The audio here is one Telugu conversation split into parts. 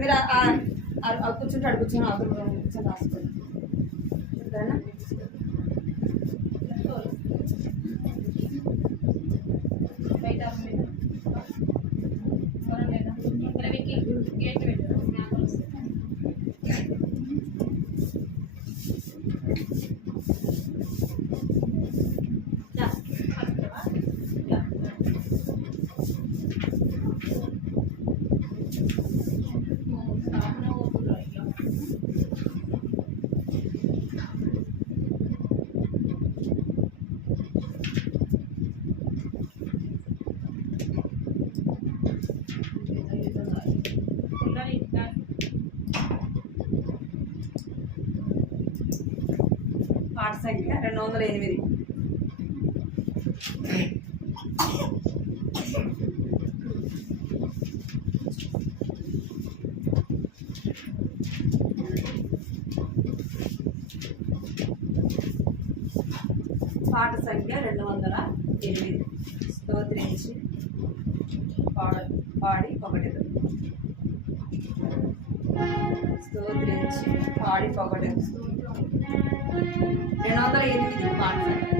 మీరు కూర్చుంటే అడు కూర్చొని అవతల కూర్చొని రాసుకోండి సరేనా. గేట్ పెట్టారు పాట సంఖ్య 208. పాట సంఖ్య 208. స్తోత్రించి పాడి పొగడెదు. స్తోత్రించి పాడి పొగడెదు. 208 పాట సంఖ్య.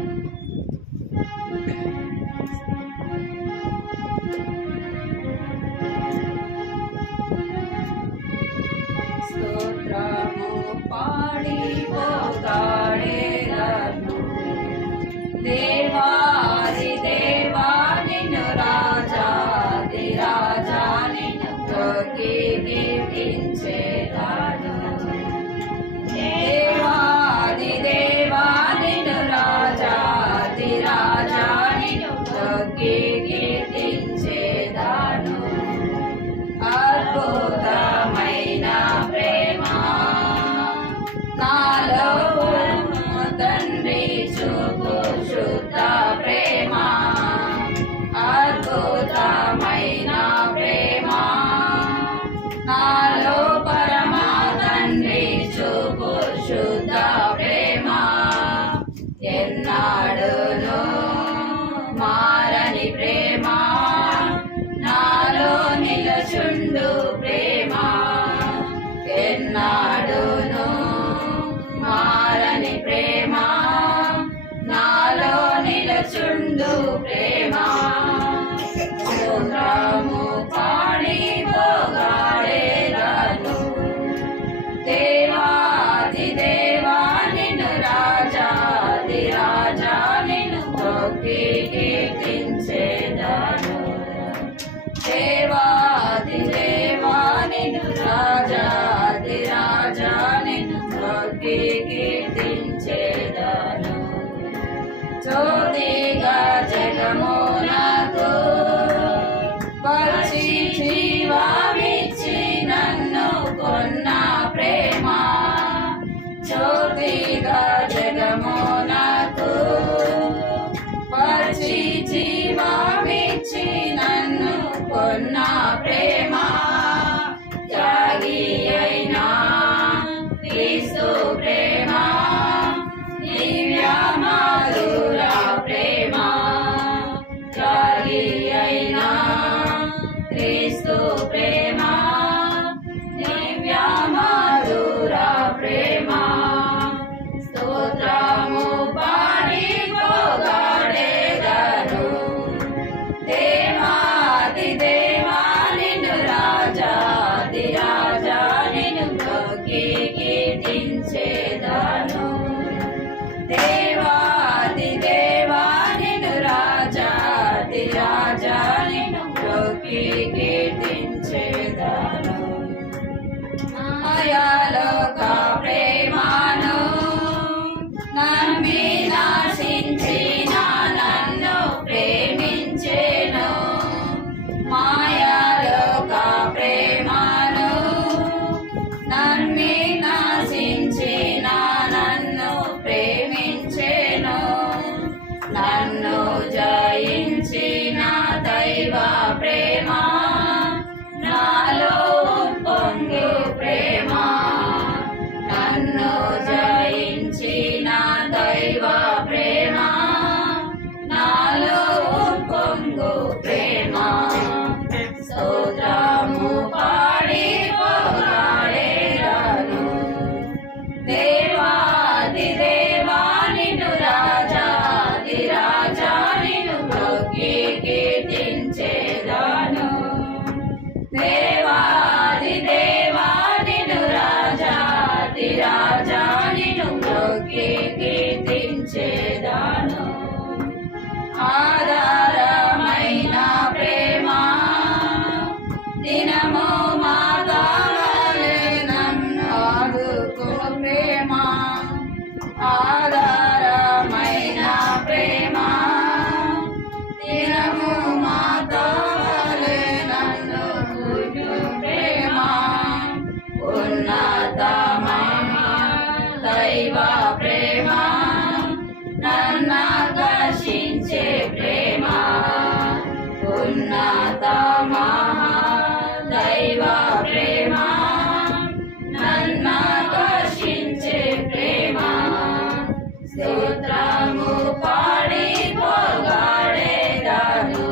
స్తోత్రము పాడి పొగడెదను దేవాది దేవా నిన్ను రాజాది రాజా నిన్ను కీర్తించెదను. దేవాది దేవా నిన్ను రాజాది రాజా నిన్ను కీర్తించెదను. అద్భుతమైన ప్రేమ నాలో తండ్రి చూపు శుద్ధ ప్రేమ. అద్భుతమైన ప్రేమ నాలో పరమా తండ్రి చూపు శుద్ధ ప్రేమ. ఎన్నాడును మారని ప్రేమ నాలో నిలచుండు ప్రేమ. ఎన్నాడును మారని ప్రేమ నాలో నిలచుండు ప్రేమ. స్తోత్రము పాడి పొగడెదను దైవ ప్రేమ నన్నాకర్షించే ప్రేమ ఉన్నత మహా దైవ ప్రేమ నన్నాకర్షించే ప్రేమ స్తోత్రము పాడి పొగడెదను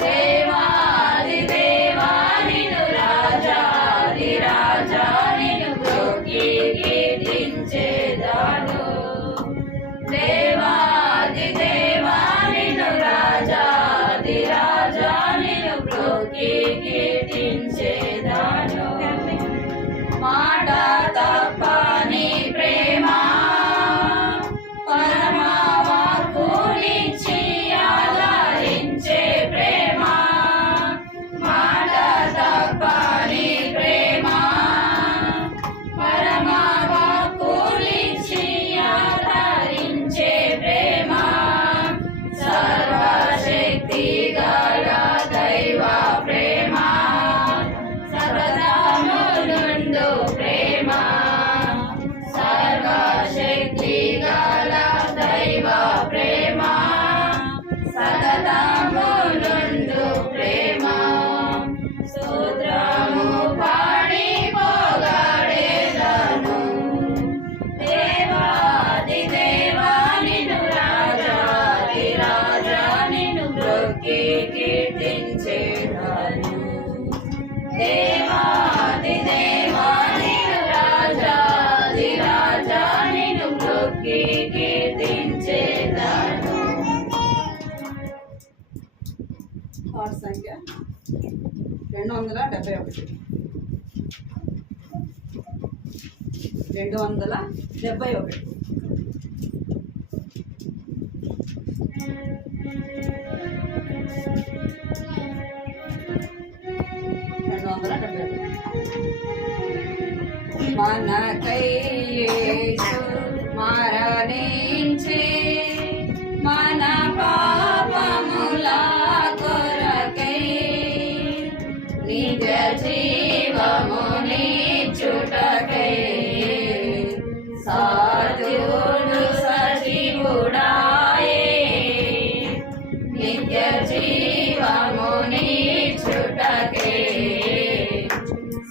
దేవాది దేవా నిన్ను రాజాది రాజా నిన్ను బ్రొక్కి కీర్తించెదను దేవాది దేవా నిన్ను రాజాది రాజా నిన్ను బ్రొక్కి కీర్తించెదను మాట తప్పని ప్రేమ పరమవాక్కునిచ్చి ఆదరించే ప్రేమ మాట తప్పని ప్రేమ పరమవాక్కునిచ్చి ఆదరించే ప్రేమ సర్వశక్తి గల దైవ ప్రేమ సతతమునుండు ప్రేమ సర్వశక్తి గల దైవ ప్రేమ సతతమునుండు ప్రేమ స్తోత్రము పాడి పొగడెదను దేవాది దేవా నిన్ను రాజాది రాజా నిన్ను బ్రొక్కి కీర్తించెదను దేవాది దేవా నిన్ను రాజాది రాజా నిన్ను బ్రొక్కి కీర్తించెదను పాట సంఖ్య 271 271 మనకై యేసు మరణించే మన పాపముల కొరకై నిత్య జీవమునిచ్చుటకై సాధుడు సజీవుడాయే నిత్య జీవమునిచ్చుటకై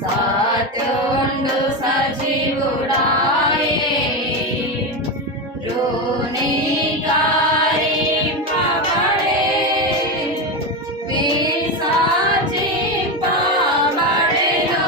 సాత్యుండు సజీవుడాయే రుణికారింపబడే విసర్జింపబడెను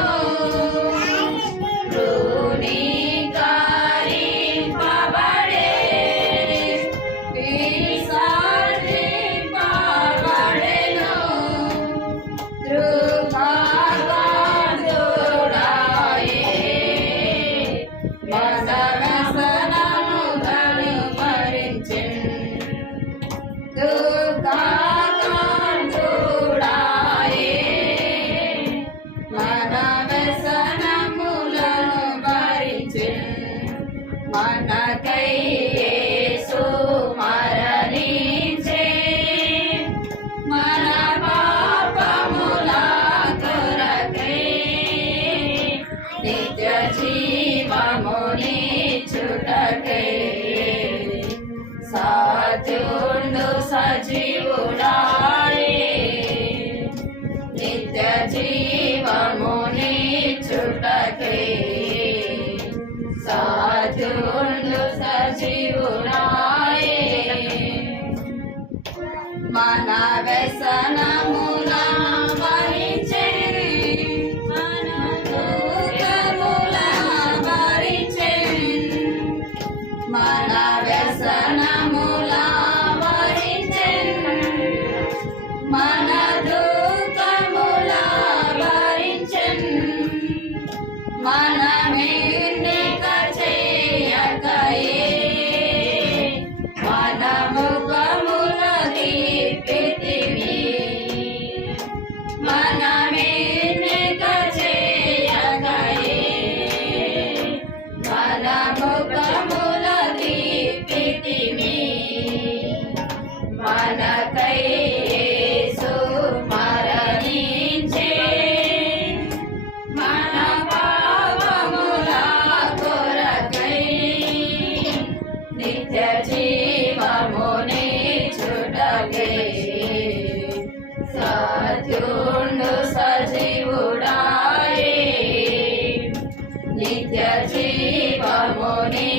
నిత్య జీవముని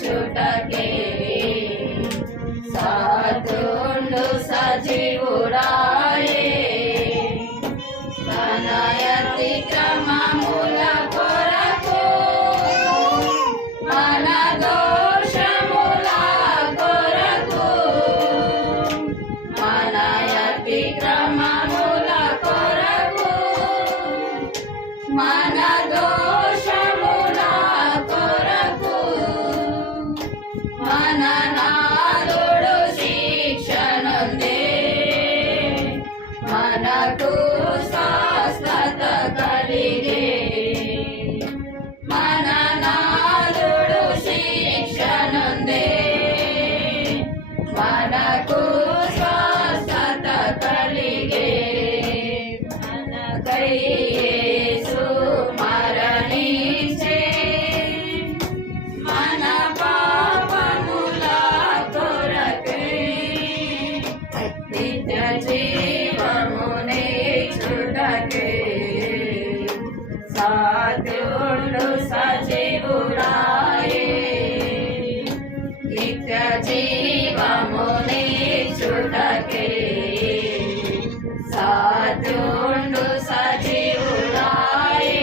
చుటకే సాధుండు సజీవుడాయే తన అతిక్రమముల కొరకు మన దోషముల కొరకు మన అతిక్రమముల కొరకు మన దోషముల కొరకు మన నాదుడు శిక్షనుందే మనకు స్వస్థత కలిగే మన నాదుడు శిక్షనుందే మనకు స్వస్థత కలిగే మనకై యేసు మరణించే మన పాపముల కొరకై నిత్య జీవమునే చుటకే సాధుండు సజీవుడాయే నిత్య జీవమునే చుటకే సాధుండు సజీవుడాయే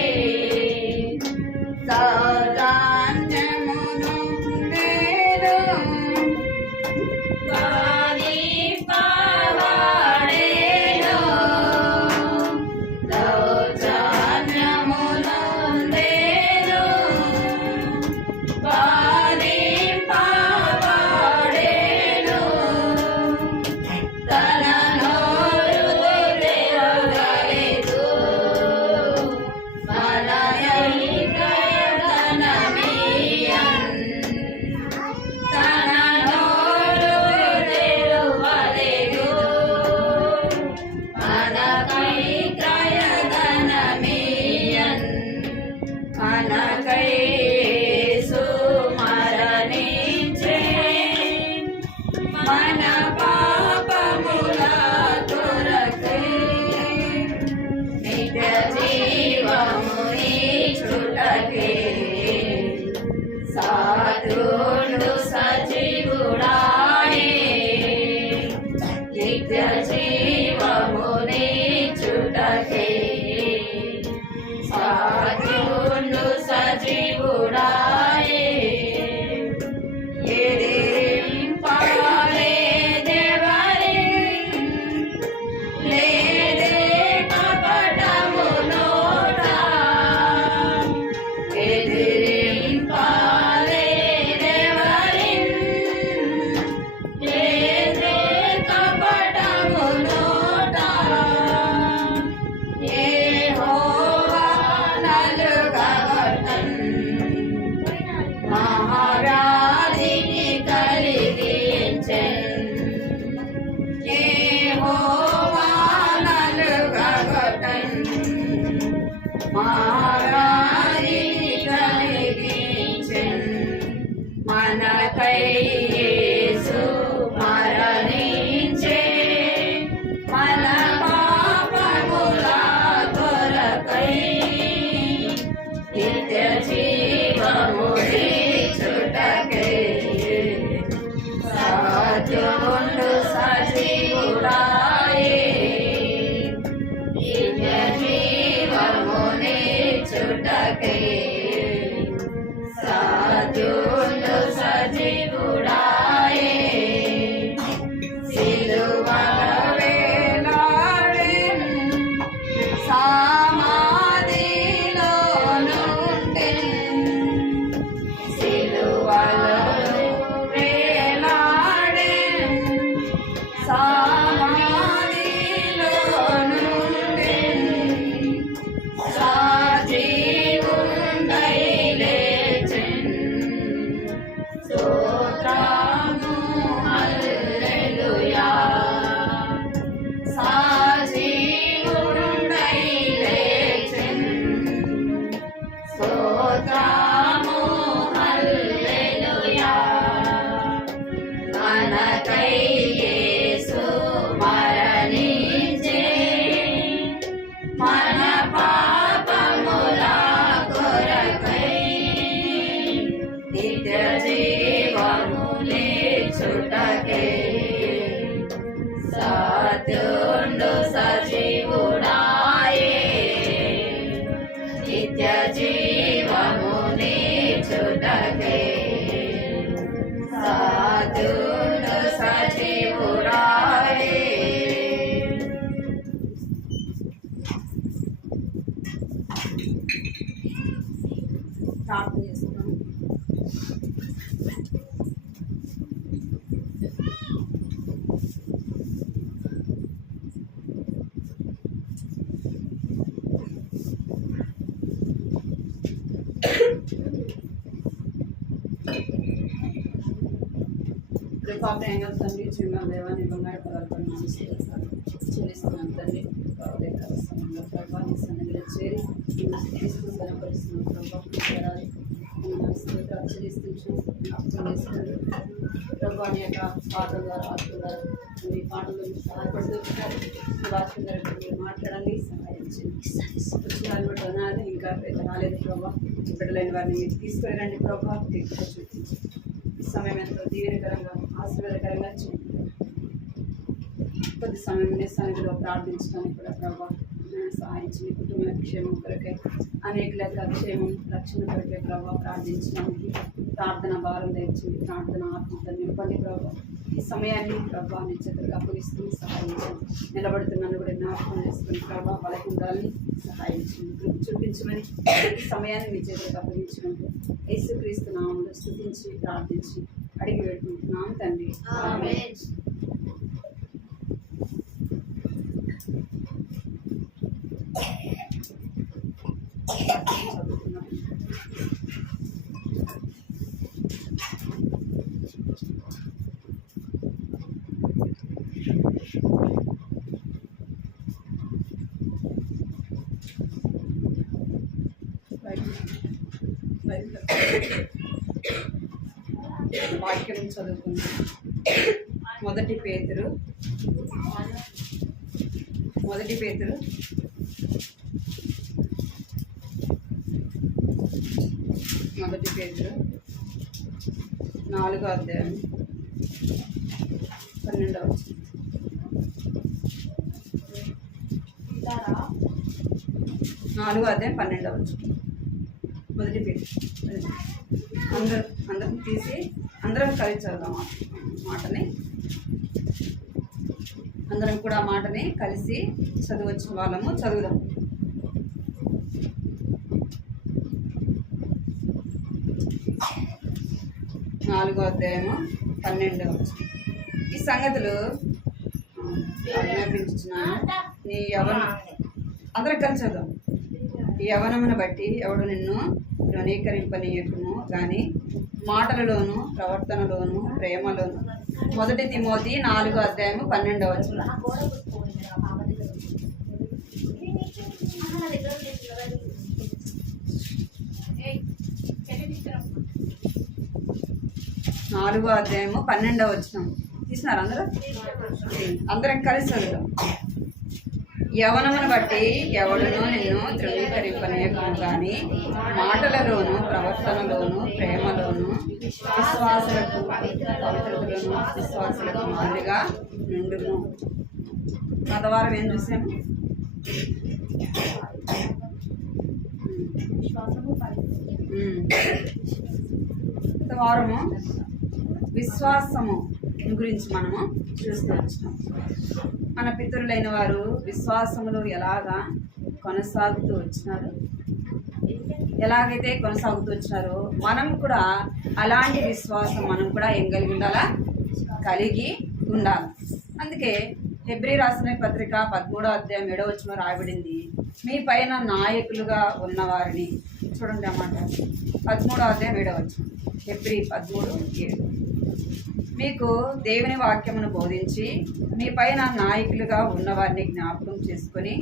సౌరాజ్యమును నేను పాలింపబడెను సౌజన్యమును నేను పాలింపబడెను తన నోరు తెరవలేదు మన యైకయధనమియన్ తన నోరు తెరవలేదు మనకై క్రయధనమియన్ మనకై యేసు మరణించే మన పాపముల కొరకై నిత్య జీవముని చుటకే సాధుండు సజీవుడాయే నిత్య జీవముని చుటకే సాధుండు సజీవుడాయే ఎదిరింపాలే దేవరి లేదే కపటము నోట ఎదిరింపాలే దేవరి లేదే కపటము నోట యెహోవా నలుగగొట్టన్ మహారాధిని కలిగించెన్ యెహోవా నలుగగొట్టన్ మహారాధిని కలిగించెన్ మనకై యేసు మరణించే మన పాపముల కొరకై నిత్య జీవముని చుటకే సాధుండు సజీవుడాయే నిత్య జీవముని చుటకే సాధుండు సజీవుడాయే సిలువల వేలాడెన్ సమాధిలో నుండెన్ సిలువలో వేలాడెన్ సమాధిలో నుండెన్ సజీవుండు నిత్య జీవముని చుటకే సాధుడు సజీవుడాయే. ప్రార్థన చేస్తున్నాం. కృపాప్రేమ తండ్రి చిన్న దేవాన్ని బంగారు పదార్థాలు చెల్లిస్తున్నాను తండ్రి. సమయంలో ప్రభావ నీ సన్నిధిలో చేరి క్రీస్తు బలపరుస్తున్నాం ప్రభావ ప్రభావ నీ యొక్క పాటల ద్వారా ఆత్మ ద్వారా మీ పాటలు సహాయపడుతున్నారు. వాక్యం ద్వారా మీరు మాట్లాడండి, సహాయం చేయండి. అనాలి ఇంకా రాలేదు ప్రభావ, బిడ్డలైన వారిని మీరు తీసుకురండి ప్రభావ. చూపించి ఈ సమయం ఎంతో దీవెనకరంగా ఆశీర్వాదకరంగా చేయండి. కొద్ది సమయం నీ సన్నిధిలో ప్రార్థించడానికి కూడా ప్రభావ సహాయం చేయండి. కుటుంబ క్షేమం కొరకై అనేక క్షేమం రక్షణ కొరకై ప్రభావ ప్రార్థించడానికి ప్రార్థన భారం తెచ్చింది. ప్రార్థన ఆత్మతో నింపండి ప్రభావ. ఈ సమయాన్ని ప్రభావ నీ చేతులకు అప్పగిస్తూ సహాయం చేయండి. నిలబడుతున్నాను కూడా జ్ఞాపకం చేసుకుని ప్రభావ బలకుండాలని సహాయం చేయండి. చూపించమని ఈ సమయాన్ని మీ చేతులకు అప్పగించమంటూ యేసుక్రీస్తు నామములో స్తుతించి ప్రార్థించి అడిగి పెట్టుకుంటున్నాం తండ్రి. ఆమేన్. వాక్యం చదువుకుందాం. మొదటి పేతురు మొదటి పేతురు 4వ అధ్యాయం 12వ వచనం. 4వ అధ్యాయం 12వ వచనం. మొదటి పేతురు అందరం తీసి అందరం కలిసి చదువుదాం మాటని. అందరం కూడా ఆ మాటని కలిసి చదవచ్చు వాళ్ళము చదువుదాం. నాలుగో అధ్యాయము 12వ వచనం. ఈ సంగతులు ఆజ్ఞాపించుచున్నాను, నీ అందరం కలిసి చదువు. ఈ యవనమును బట్టి ఎవడు నిన్ను ధృవీకరింపనీయకును కానీ మాటలలోను ప్రవర్తనలోను ప్రేమలోను. మొదటి తిమోతి 4వ అధ్యాయము 12వ వచనం. 4వ అధ్యాయము 12వ వచనం తీసినారు అందరూ? అందరం కలిసి చదువుతాం. యవనమును బట్టి ఎవడునో నిన్ను ధృవీకరింపనీయకును కానీ మాటలలోను ప్రవర్తనలోను ప్రేమలోను విశ్వాసులకు పవిత్రతలోను విశ్వాసులకు మాదిరిగా నుండును. గతవారం ఏం చూసాము? వారము విశ్వాసము గురించి మనము చూస్తూ వచ్చినాం. మన పితరులైన వారు విశ్వాసములో ఎలాగా కొనసాగుతూ వచ్చినారు, ఎలాగైతే కొనసాగుతూ వచ్చినారో మనం కూడా అలాంటి విశ్వాసం మనం కూడా ఏం కలిగి ఉండాలా? కలిగి ఉండాలి. అందుకే హెబ్రీ రాసిన పత్రిక 13వ అధ్యాయం 7వ వచనంలో రాయబడింది, మీ పైన నాయకులుగా ఉన్నవారిని. చూడండి అన్నమాట, 13వ అధ్యాయం 7వ వచనం. హెబ్రీ 13:7. మీకు దేవుని వాక్యమును బోధించి మీ పైన నాయకులుగా ఉన్నవారిని జ్ఞాపకం చేసుకొని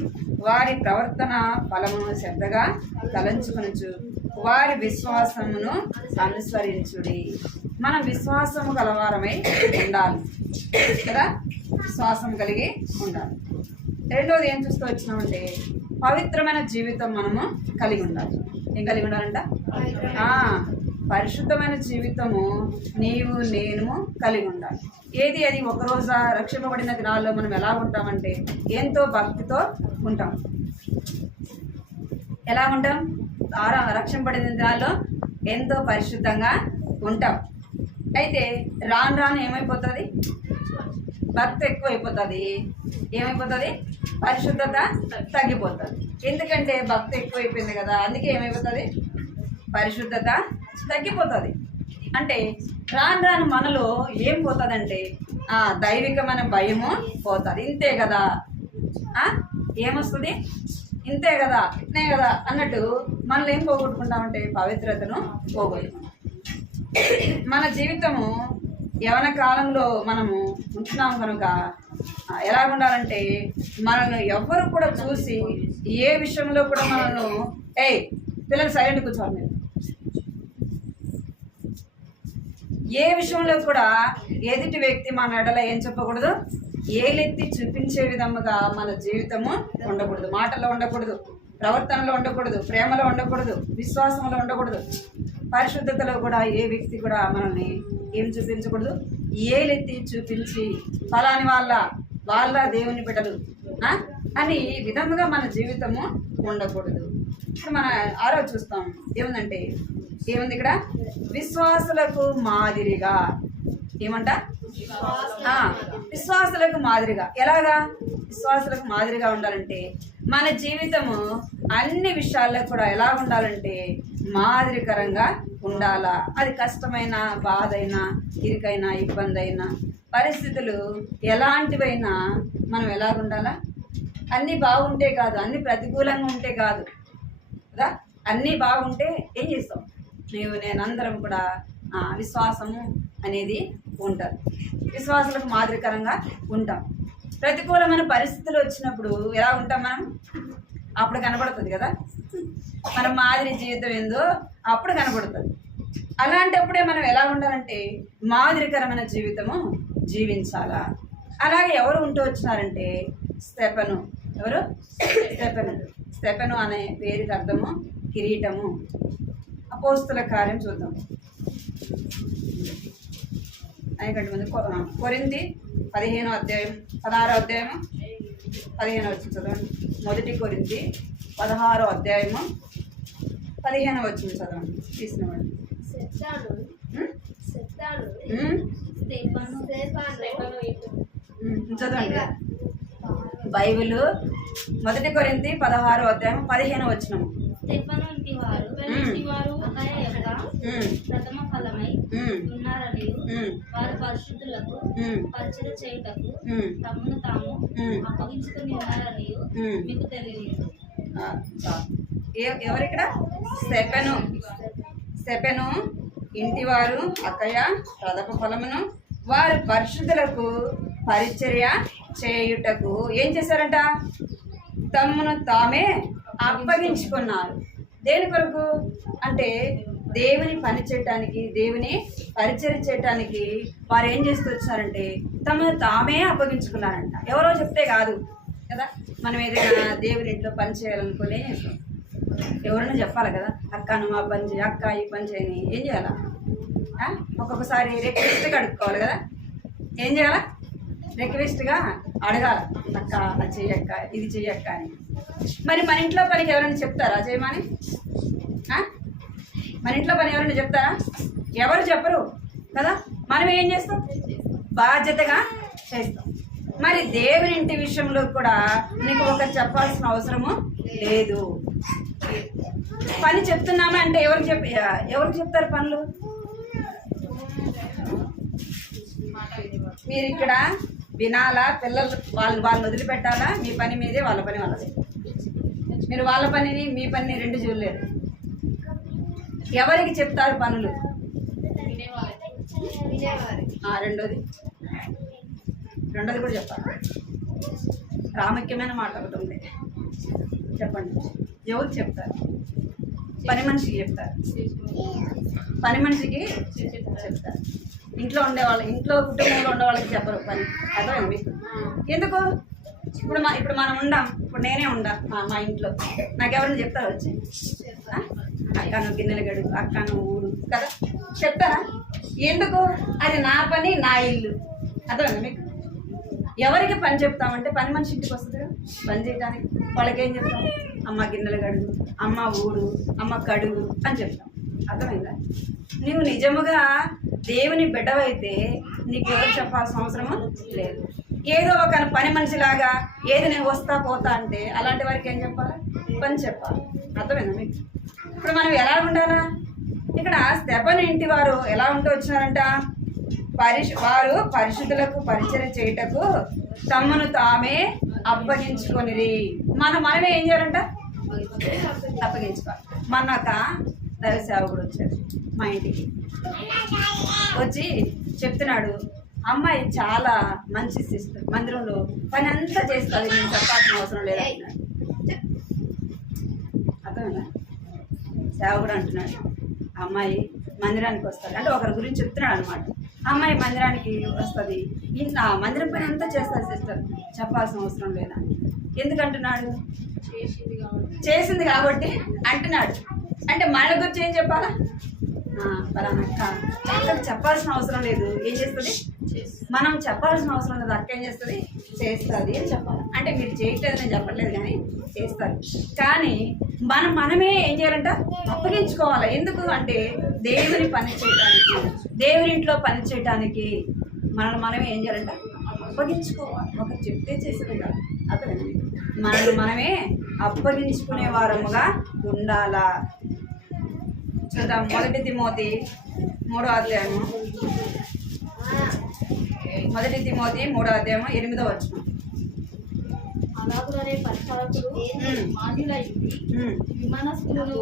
వారి ప్రవర్తన ఫలమును శ్రద్ధగా తలంచుకొనుచు వారి విశ్వాసమును అనుసరించుడి. మనం విశ్వాసము గలవారమై ఉండాలి కదా, విశ్వాసం కలిగి ఉండాలి. రెండోది ఏం చూస్తూ వచ్చినామంటే పవిత్రమైన జీవితం మనము కలిగి ఉండాలి. ఏం కలిగి ఉండాలంట? పరిశుద్ధమైన జీవితము నీవు నేను కలిగి ఉండాలి. ఏది అది ఒకరోజు రక్షింపబడిన దినాల్లో మనం ఎలా ఉంటామంటే ఎంతో భక్తితో ఉంటాం. ఎలా ఉంటాం? రక్షింపబడిన దినాల్లో ఎంతో పరిశుద్ధంగా ఉంటాం. అయితే రాను రాను ఏమైపోతుంది? భక్తి ఎక్కువైపోతుంది. ఏమైపోతుంది? పరిశుద్ధత తగ్గిపోతుంది. ఎందుకంటే భక్తి ఎక్కువైపోయింది కదా, అందుకే ఏమైపోతుంది? పరిశుద్ధత తగ్గిపోతుంది. అంటే రాను రాను మనలో ఏం పోతుందంటే దైవికమైన భయము పోతుంది. ఇంతే కదా, ఏమొస్తుంది? ఇంతే కదా, ఇట్నే కదా అన్నట్టు మనలో ఏం పోగొట్టుకుంటామంటే పవిత్రతను పోగొట్టుకుంటాం. మన జీవితము యవన కాలంలో మనము ఉంటున్నాం కనుక ఎలా ఉండాలంటే మనల్ని ఎవ్వరు కూడా చూసి ఏ విషయంలో కూడా మనల్ని పిల్లలు సైలెంట్ కూర్చోవాలి మీరు. ఏ విషయంలో కూడా ఎదుటి వ్యక్తి మన ఎడల ఏం చెప్పకూడదు? ఏలెత్తి చూపించే విధముగా మన జీవితము ఉండకూడదు. మాటల్లో ఉండకూడదు, ప్రవర్తనలో ఉండకూడదు, ప్రేమలో ఉండకూడదు, విశ్వాసంలో ఉండకూడదు. పరిశుద్ధతలో కూడా ఏ వ్యక్తి కూడా మనల్ని ఏం చూపించకూడదు? ఏలెత్తి చూపించి ఫలాని వాళ్ళ దేవుని బిడ్డలు అని విధముగా మన జీవితము ఉండకూడదు. ఇప్పుడు మన 6వ చూస్తాం. ఏముందంటే ఏముంది ఇక్కడ? విశ్వాసులకు మాదిరిగా. ఏమంట? విశ్వాసులకు మాదిరిగా. ఎలాగా విశ్వాసులకు మాదిరిగా ఉండాలంటే మన జీవితము అన్ని విషయాల్లో కూడా ఎలా ఉండాలంటే మాదిరికరంగా ఉండాలా. అది కష్టమైన, బాధ అయినా, ఇరుకైనా, ఇబ్బంది అయినా, పరిస్థితులు ఎలాంటివైనా మనం ఎలా ఉండాలా? అన్నీ బాగుంటే కాదు, అన్నీ ప్రతికూలంగా ఉంటే కాదు కదా. అన్నీ బాగుంటే ఏం చేస్తాం? నేను అందరం కూడా విశ్వాసము అనేది ఉంటుంది. విశ్వాసులకు మాదిరికరంగా ఉంటాం. ప్రతికూలమైన పరిస్థితులు వచ్చినప్పుడు ఎలా ఉంటాం మనం? అప్పుడు కనబడుతుంది కదా మన మాదిరి జీవితం ఏందో, అప్పుడు కనబడుతుంది. అలాంటప్పుడే మనం ఎలా ఉండాలంటే మాదిరికరమైన జీవితము జీవించాలా. అలాగే ఎవరు ఉంటూ వచ్చినారంటే స్టెఫెను. ఎవరు? స్టెఫెను అనే పేరుకి అర్థము కిరీటము. అపోస్తుల కార్యం చూద్దాం. ఆయనకంటే ముందు కొరింథీ 15వ అధ్యాయం 16వ అధ్యాయము 15వ వచ్చింది చదవండి. 1 కొరింథీ 16వ అధ్యాయము 15వ వచ్చింది చదవండి. తీసినవాడు చదవండి. బైబిల్ 1 కొరింథీ 16వ అధ్యాయం 15వ వచనము. ప్రథమ ఫలమై ఉన్నారని వారు పరిశుద్ధులకు పరిచయం చేయుటకు తమను తాము అప్పగించుకుని ఉన్నారని మీకు తెలియదు. ఎవరిక్కడ? స్టెఫెను ఇంటివారు అక్కయ ప్రథమ ఫలమును వారు పరిశుద్ధులకు పరిచర్య చేయుటకు ఏం చేశారంట? తమను తామే అప్పగించుకున్నారు. దేని కొరకు అంటే దేవుని పని చేయటానికి, దేవుని పరిచర్య చేయటానికి వారు ఏం చేస్తూ వచ్చారంటే తమను తామే అప్పగించుకున్నారంట. ఎవరో చెప్తే కాదు కదా. మనం ఏదైనా దేవుని ఇంట్లో పని చేయాలనుకునే ఎవరైనా చెప్పాలి కదా. అక్క నువ్వు ఆ పని చేయి, అక్క ఈ పని చేయని. ఏం చేయాలా? ఒక్కొక్కసారి రిక్వెస్ట్గా అడుక్కోవాలి కదా. ఏం చేయాలా? రిక్వెస్ట్గా అడగాల. అక్క అది చెయ్యక్క, ఇది చెయ్యక్క అని. మరి మన ఇంట్లో పనికి ఎవరైనా చెప్తారా చేయమని? మన ఇంట్లో పని ఎవరైనా చెప్తారా? ఎవరు చెప్పరు కదా. మనం ఏం చేస్తాం? బాధ్యతగా చేస్తాం. మరి దేవుని ఇంటి విషయంలో కూడా నీకు ఒకరు చెప్పాల్సిన అవసరము లేదు. పని చెప్తున్నామా అంటే ఎవరికి చెప్తారు పనులు? మీరు ఇక్కడ వినాలా? పిల్లలు వాళ్ళని వదిలిపెట్టాలా? మీ పని మీదే, వాళ్ళ పని వాళ్ళది. మీరు వాళ్ళ పనిని మీ పనిని రెండు చూడలేరు. ఎవరికి చెప్తారు పనులు? రెండోది కూడా చెప్పాలి. ప్రాముఖ్యమైన మాట ఒకటి ఉంది, చెప్పండి. ఎవరికి చెప్తారు? పని మనిషికి చెప్తారు. పని మనిషికి చెప్తారు. ఇంట్లో కుటుంబంలో ఉండే వాళ్ళకి చెప్పరు పని. అర్థమైంది మీకు? ఎందుకు? ఇప్పుడు మనం ఉండాం. ఇప్పుడు నేనే ఉండా మా ఇంట్లో. నాకెవరైనా చెప్తారు వచ్చి అక్క నువ్వు గిన్నెలు గడుగు, అక్క నువ్వు ఊడు కదా చెప్తారా? ఎందుకు? అది నా పని, నా ఇల్లు. అర్థమైంది మీకు? ఎవరికి పని చెప్తామంటే పని మనిషి ఇంటికి వస్తుంది కదా పని చేయడానికి. వాళ్ళకి ఏం చెప్తాం? అమ్మ గిన్నెలు కడుగు, అమ్మ ఊడు, అమ్మ కడుగు అని చెప్తాం. అర్థమైందా? నువ్వు నిజముగా దేవుని బిడ్డవైతే నీకు ఎవరు చెప్పాల్సిన అవసరము లేదు. ఏదో ఒక పని మనిషిలాగా ఏది నేను వస్తా పోతా అంటే అలాంటి వారికి ఏం చెప్పాలి? పని చెప్పాలి. అర్థమైందా మీకు? ఇప్పుడు మనం ఎలా ఉండాలా? ఇక్కడ స్తెఫను ఇంటి వారు ఎలా ఉంటూ వచ్చినారంట? వారు పరిశుద్ధులకు పరిచయం చేయుటకు తమను తామే అప్పగించుకొనిరి. మనమే ఏం చేయాలంట? అప్పగించుకోవాలి. మొన్నక దైవ సేవకుడు వచ్చాడు మా ఇంటికి. వచ్చి చెప్తున్నాడు, అమ్మాయి చాలా మంచి సిస్టర్, మందిరంలో పని అంతా చేస్తుంది, నేను చెప్పాల్సిన అవసరం లేదు అంటున్నాడు. అర్థమైందా? సేవకుడు అంటున్నాడు, అమ్మాయి మందిరానికి వస్తుంది అంటే ఒకరి గురించి చెప్తున్నాడు అనమాట. అమ్మాయి మందిరానికి వస్తుంది, ఇంత మందిరం పని అంతా చేస్తుంది సిస్టర్, చెప్పాల్సిన అవసరం లేదా. ఎందుకంటున్నాడు? చేసింది కాబట్టి అంటున్నాడు. అంటే మన గురించి ఏం చెప్పాలా? పలానా అక్క చెప్పాల్సిన అవసరం లేదు, ఏం చేస్తుంది? మనం చెప్పాల్సిన అవసరం లేదు, అక్క ఏం చేస్తుంది? చేస్తుంది అని చెప్పాలి. అంటే మీరు చేయట్లేదు నేను చెప్పట్లేదు, కానీ చేస్తారు. కానీ మనమే ఏం చేయాలంట? అప్పగించుకోవాలి. ఎందుకు అంటే దేవుని పని చేయడానికి, దేవుని ఇంట్లో పని చేయడానికి మనమే ఏం చేయాలంట? అప్పగించుకోవాలి. ఒకరు చెప్తే చేసేది కాదు. అర్థమైంది? మనమే అప్పగించుకునే వారముగా ఉండాలా. చూద్దాం, 1 తిమోతి 3వ అధ్యాయము, 1 తిమోతి 3వ అధ్యాయము 8వ వచనం. అలాగునే పరిచారకులు మాన్యులైంది, విమానస్తులను,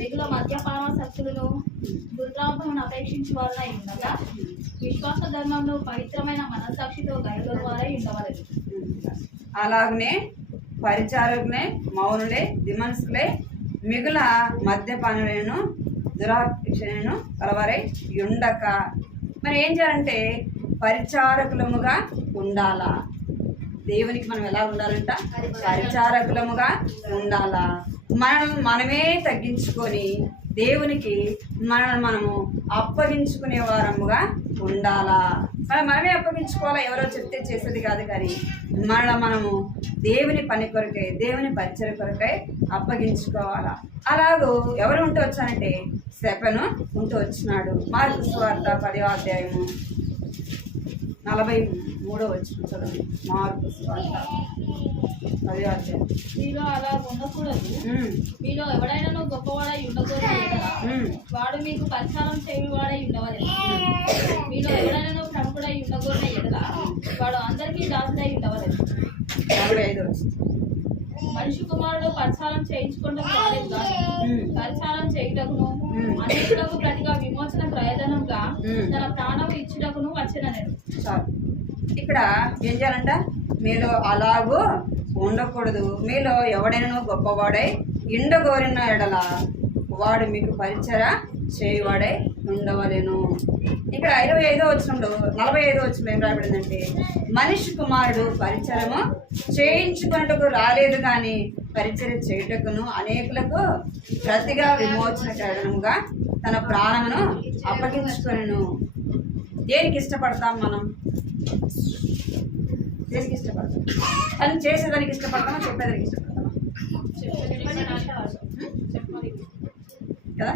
మిగుల మద్యపానాసక్తులను, దుర్లాభమును అపేక్షించే వారై ఉండగా విశ్వాస ధర్మంలో పవిత్రమైన మనస్సాక్షితో గైగల వారై ఉండవలెను. అలాగనే పరిచారకులే, మౌనులే, దిమనసులే, మిగుల మద్యపానులను, దురాక్షను కలవారై ఉండక. మరి ఏం చేయాలంటే పరిచారకులముగా ఉండాలా. దేవునికి మనం ఎలా ఉండాలంట? పరిచారకులముగా ఉండాలా. మనమే తగ్గించుకొని దేవునికి మనము అప్పగించుకునే వారముగా ఉండాలా. మనమే అప్పగించుకోవాలా, ఎవరో చెప్తే చేసేది కాదు. కానీ మనము దేవుని పని కొరకై, దేవుని పరిచయ కొరకై అప్పగించుకోవాలా. అలాగూ ఎవరు ఉంటూ వచ్చానంటే స్తెఫను ఉంటూ వచ్చినాడు. మార్కు సువార్త 10వ అధ్యాయము 43వ వచనం చదవండి. మార్కు సువార్త 10వ అధ్యాయం. మీలో అలా ఉండకూడదు. మీలో ఎవడైనా గొప్పవాడై ఉండకూడదు, వాడు మీకు పరిచారం చేయవాడై ఉండవలెను. మీలో ఎవడైనా ప్రముఖుడై ఉండకూడదు ఎడల వాడు అందరికీ దాసుడై ఉండవలెను. 45వ వచనం. మనిషి కుమారుడు పరిచారం చేయించుకుంటూ రాలేదు కానీ పరిచారం చేయుటకును అనేకులకు ప్రతిగా విమోచన ప్రయోజనంగా తన ప్రాణం ఇచ్చుటకును వచ్చినను. చాలు. ఇక్కడ ఏం చేయాలంట? మీలో అలాగూ ఉండకూడదు. మీలో ఎవడైనా గొప్పవాడై ఇండగోరిన ఎడల వాడు మీకు పరిచయ చేయువాడై ఉండవలెను. ఇక్కడ 25వ వచనంలో 45వ వచనం ఏం రాబడిందంటే, మనిషి కుమారుడు పరిచయము చేయించుకున్నట్టుకు రాలేదు కానీ పరిచయం చేయుటకును అనేకులకు ప్రతిగా విమోచన కారణముగా తన ప్రాణమును అప్పగించుకొనెను. దేనికి ఇష్టపడతాం మనం? దేనికి ఇష్టపడతాం? పని చేసేదానికి ఇష్టపడతామా, చెప్పేదానికి ఇష్టపడతామా? కదా,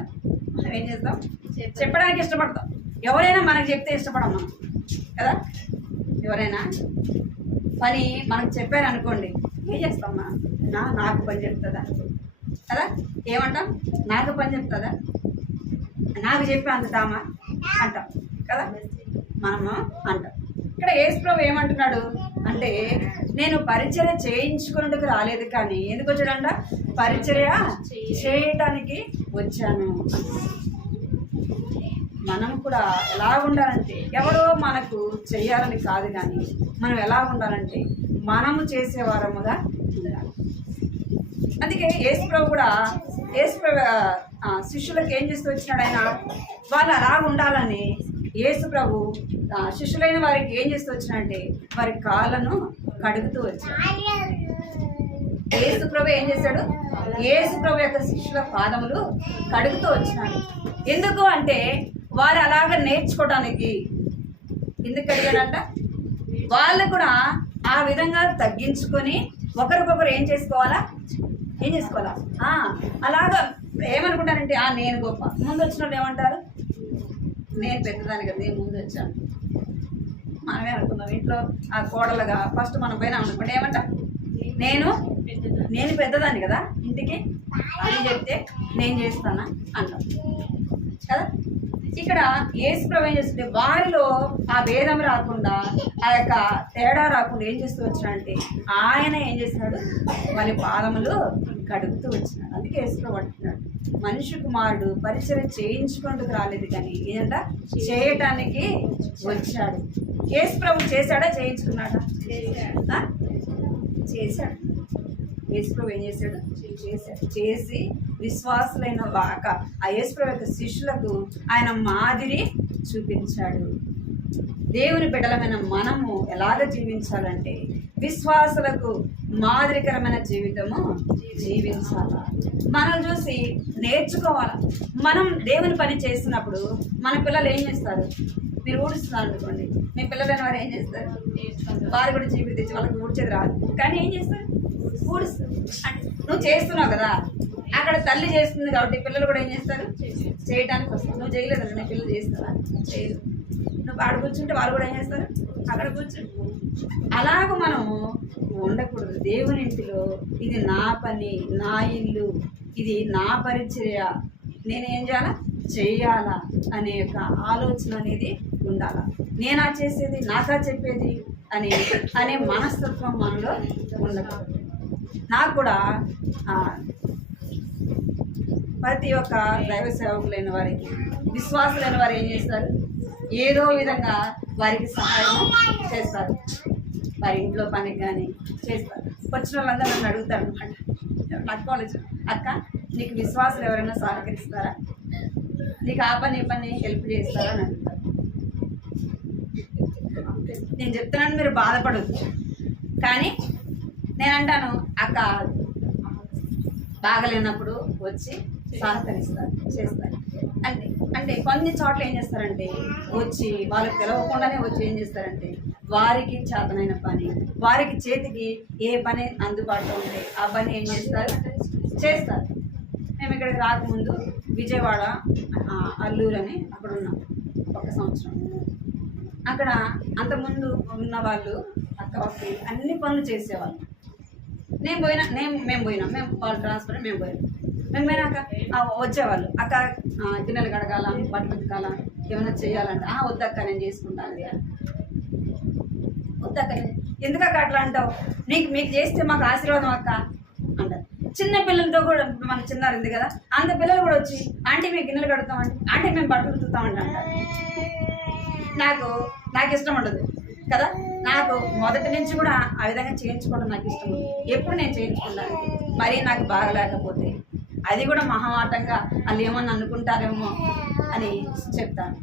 మనం ఏం చేస్తాం? చెప్పడానికి ఇష్టపడతాం. ఎవరైనా మనకు చెప్తే ఇష్టపడం మనం కదా. ఎవరైనా పని మనకు చెప్పారనుకోండి, ఏం చేస్తాం మనం? నాకు పని చెప్తుందా కదా. ఏమంటాం? నాకు పని చెప్తుందా, నాకు చెప్పి అందుతామా అంటాం కదా, మనము అంటాం. ఇక్కడ యేసు ప్రభు ఏమంటున్నాడు అంటే, నేను పరిచర్య చేయించుకున్నట్టుకు రాలేదు కానీ ఎందుకు వచ్చాడంట? పరిచర్య చేయటానికి వచ్చాను. మనం కూడా ఎలా ఉండాలంటే, ఎవరో మనకు చెయ్యాలని కాదు, కానీ మనం ఎలా ఉండాలంటే మనము చేసేవారముగా ఉండాలి. అందుకే యేసు ప్రభు కూడా శిష్యులకు ఏం చేస్తూ వచ్చినాడు? ఆయన వాళ్ళు అలా ఉండాలని యేసు ప్రభు శిష్యులైన వారికి ఏం చేస్తూ వచ్చినాడంటే వారి కాళ్ళను కడుగుతూ వచ్చాడు. యేసు ప్రభు ఏం చేశాడు? యేసు ప్రభు యొక్క శిష్యుల పాదములు కడుగుతూ వచ్చినాడు. ఎందుకు అంటే వారు అలాగ నేర్చుకోవడానికి. ఎందుకు కడిగాడంట? వాళ్ళు కూడా ఆ విధంగా తగ్గించుకొని ఒకరికొకరు ఏం చేసుకోవాలా? ఏం చేసుకోవాలా అలాగా ఏమనుకుంటారంటే నేను గొప్ప. ముందు వచ్చిన వాళ్ళు ఏమంటారు, నేను పెద్దదాన్ని కదా, నేను ముందు వచ్చాను. మనమే అనుకుందాం ఇంట్లో ఆ కోడలుగా ఫస్ట్ మనం పైన అనుకోండి ఏమంటా, నేను పెద్దదాన్ని కదా ఇంటికి అని చెప్తే నేను చేస్తానా అంటాం కదా. ఇక్కడ యేసు ప్రభు ఏం చేస్తుంటే వారిలో ఆ భేదం రాకుండా, ఆ యొక్క తేడా రాకుండా ఏం చేస్తూ వచ్చినాడంటే ఆయన ఏం చేస్తున్నాడు, వారి పాదములు కడుగుతూ వచ్చినాడు. అందుకే యేసు ప్రభు అంటున్నాడు, మనిషి కుమారుడు పరిచయం చేయించుకుంటూ రాలేదు కానీ ఏంట చేయటానికి వచ్చాడు. యేసు ప్రభు చేశాడా చేయించుకున్నాడా? చేశాడు. యేసు ప్రభు ఏం చేశాడు, చేసి విశ్వాసులైన ఆ యేసు ప్రభు యొక్క శిష్యులకు ఆయన మాదిరి చూపించాడు. దేవుని బిడ్డలమైన మనము ఎలాగ జీవించాలంటే విశ్వాసులకు మాదిరికరమైన జీవితము జీవించాలి. మనం చూసి నేర్చుకోవాలి. మనం దేవుని పని చేస్తున్నప్పుడు మన పిల్లలు ఏం చేస్తారు, మీరు ఊడుస్తున్నారు అనుకోండి, మీ పిల్లలైన వారు ఏం చేస్తారు, వారు కూడా జీవితం వాళ్ళకి ఊడ్చేది రాదు కానీ ఏం చేస్తారు, ఊడుస్తారు. అంటే నువ్వు చేస్తున్నావు కదా, అక్కడ తల్లి చేస్తుంది కాబట్టి పిల్లలు కూడా ఏం చేస్తారు, చేయడానికి వస్తారు. నువ్వు చేయలేదు, నీ పిల్లలు చేస్తారా, చేయలేదు. నువ్వు ఆడ కూర్చుంటే వాళ్ళు కూడా ఏం చేస్తారు, అక్కడ కూర్చుంటే. అలాగ మనము ఉండకూడదు. దేవుని ఇంటిలో ఇది నా పని, నా ఇల్లు, ఇది నా పరిచర్య, నేనేం చేయాలా, చెయ్యాలా అనే యొక్క ఆలోచన అనేది ఉండాలా. నేనా చేసేది, నాకా చెప్పేది అనే మనస్తత్వం మనలో ఉండకూడదు. నాకు కూడా ప్రతి ఒక్క దైవ సేవకులైన వారికి, విశ్వాసులైన వారు ఏం చేస్తారు, ఏదో విధంగా వారికి సహాయం చేస్తారు. వారి ఇంట్లో పనికి కానీ చేస్తారు. వచ్చిన వాళ్ళందరూ నన్ను అడుగుతారు అనమాట, పట్టుకోవాలి, అక్క నీకు విశ్వాసులు ఎవరైనా సహకరిస్తారా, నీకు ఆ పని ఈ పని హెల్ప్ చేస్తారా అని అడుగుతారు. నేను చెప్తున్నాను, మీరు బాధపడద్దు. కానీ నేను అంటాను, అక్క బాగలేనప్పుడు వచ్చి సహకరిస్తారు, చేస్తారు. అంటే కొన్ని చోట్ల ఏం చేస్తారంటే వచ్చి వాళ్ళకి తెలవకుండానే వచ్చి ఏం చేస్తారంటే వారికి చేతనైన పని, వారికి చేతికి ఏ పని అందుబాటులో ఉంటే ఆ పని ఏం చేస్తారు, చేస్తారు. మేము ఇక్కడికి రాకముందు విజయవాడ అల్లూరు అని అక్కడ ఉన్నాం 1 సంవత్సరం. అక్కడ అంతకుముందు ఉన్న వాళ్ళు అక్క వాళ్ళకి అన్ని పనులు చేసేవాళ్ళు. మేము వాళ్ళ ట్రాన్స్ఫర్ మేము పోయినాక వచ్చేవాళ్ళు, అక్క గిన్నెలు కడగాల, బట్టలు ఉతకాల, ఏమైనా చేయాలంటే వద్దక్క నేను చేసుకుంటాను. వద్దక్క, ఎందుకక్క అట్లా అంటావు, మీకు చేస్తే మాకు ఆశీర్వాదం అక్క అంటారు. చిన్న పిల్లలతో కూడా మన చిన్నారు ఉంది కదా, అంత పిల్లలు కూడా వచ్చి ఆంటీ మేము గిన్నెలు కడుతామండి, ఆంటీ మేము బట్టలు ఉతుకుతామండి అంటారు. నాకు ఇష్టం ఉండదు కదా. నాకు మొదటి నుంచి కూడా ఆ విధంగా చేయించుకోవడం నాకు ఇష్టం. ఎప్పుడు నేను చేయించుకుంటాను, మరీ నాకు బాగలేకపోతే అది కూడా మహామాటంగా వాళ్ళు ఏమన్నా అనుకుంటారేమో అని చెప్తాను.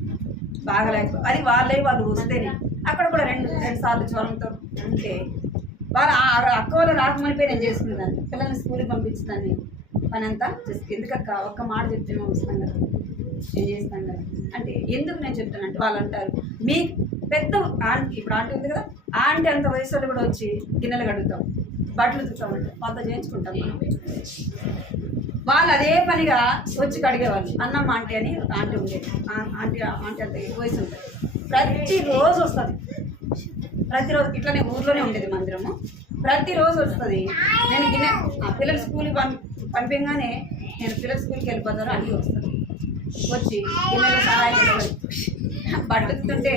బాగలేకపోతే అది వాళ్ళు వస్తేనే. అక్కడ కూడా రెండు సార్లు జ్వరంతో ఉంటే వాళ్ళు అక్క వాళ్ళు రాకమనిపోయి నేను చేసుకునేదాన్ని. పిల్లల్ని స్కూల్కి పంపించేదాన్ని. పని అంతా ఎందుకక్క ఒక్క మాట చెప్తే మేము వస్తాం కదా, నేను చేస్తాను కదా అంటే ఎందుకు నేను చెప్తానంటే వాళ్ళు అంటారు, మీ పెద్ద ఆంటీ, ఇప్పుడు ఆంటీ ఉంది కదా, ఆంటీ అంత వయసు కూడా వచ్చి గిన్నెలు కడుగుతాం, బట్టలు ఉతుకుతామంటే వాళ్ళతో చేయించుకుంటాం. వాళ్ళు అదే పనిగా వచ్చి కడిగేవాళ్ళు. అన్నమ్మ ఆంటీ అని ఒక ఆంటీ ఉండేది. ఆంటీ అంత వయసు ఉంటుంది, ప్రతిరోజు వస్తుంది. ప్రతిరోజు ఇట్లనే ఊర్లోనే ఉండేది మందిరము. ప్రతిరోజు వస్తుంది. నేను పిల్లలు స్కూల్కి పంపించగానే నేను పిల్లలు స్కూల్కి వెళ్ళిపోతారు, అన్నీ వస్తుంది. వచ్చి పిల్లలు సహాయం చేస్తుంది, బట్టుతుంటే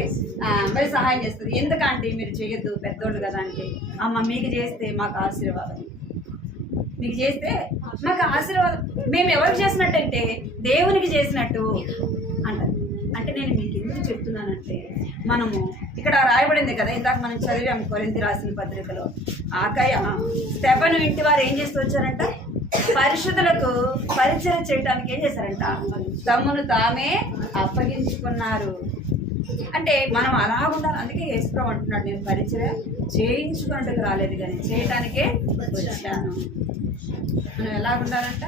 మరి సహాయం చేస్తుంది. ఎందుకంటే మీరు చేయొద్దు, పెద్దోళ్ళు కదా అంటే, అమ్మ మీకు చేస్తే మాకు ఆశీర్వాదం, మీకు చేస్తే మాకు ఆశీర్వాదం, మేము ఎవరికి చేసినట్టంటే దేవునికి చేసినట్టు అంటారు. అంటే నేను మీకు ఎందుకు చెప్తున్నానంటే, మనము ఇక్కడ రాయబడింది కదా, ఇందాక మనం చదివాము కొరింథీ రాసిన పత్రికలో, స్టెఫను ఇంటి వారు ఏం చేస్తూ వచ్చారంట, పరిశుద్ధులకు పరిచయం చేయడానికి ఏం చేశారంట, తమను తామే అప్పగించుకున్నారు. అంటే మనం అలా ఉండాలి. అందుకే యేసు అంటున్నాడు, నేను పరిచయం చేయించుకున్నట్టుకు రాలేదు కానీ చేయటానికే వచ్చాను. మనం ఎలా ఉండాలంట,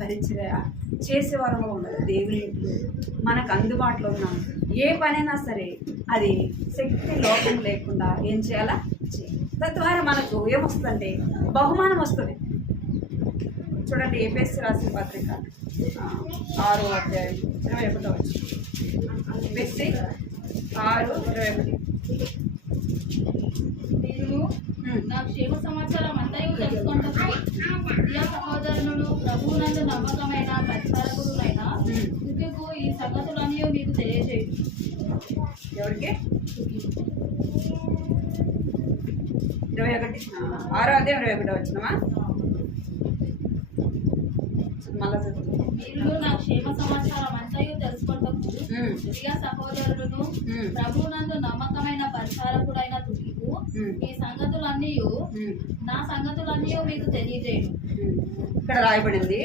పరిచయం చేసేవారంగా ఉండాలి. దేవుని ఇంట్లో మనకు అందుబాటులో ఉన్నాం. ఏ పనైనా సరే అది శక్తి లోపం లేకుండా ఏం చేయాలా చేయాలి. తద్వారా మనకు ఏమొస్తుందంటే బహుమానం వస్తుంది. చూడండి ఏపీఎస్సీ రాసిన పత్రిక 6వ అధ్యాయం 21వ వచనం. ఏపీఎస్సీ 6:21. మీరు నా క్షేమ సమాచారం అంతయు తెలుసుకుంటూ ప్రియ సహోదరులను ప్రభువునందు నమ్మకమైన పరిచారకుడునైన తుకికు ఈ సంగతులన్నీ మీకు తెలియజేయు. ఎవరికి? 21. 6వ అధ్యాయం 21వ వచనమా? మళ్ళా చదువు. మీరు నా క్షేమ సమాచారం అంతయు తెలుసుకుంటూ ప్రియ సహోదరులను ప్రభువునందు నమ్మకమైన పరిచారకుడైన తుకికు ఈ సంగతులన్నీ నా సంగతులన్నీ మీకు తెలియజేయు. ఇక్కడ రాయబడింది,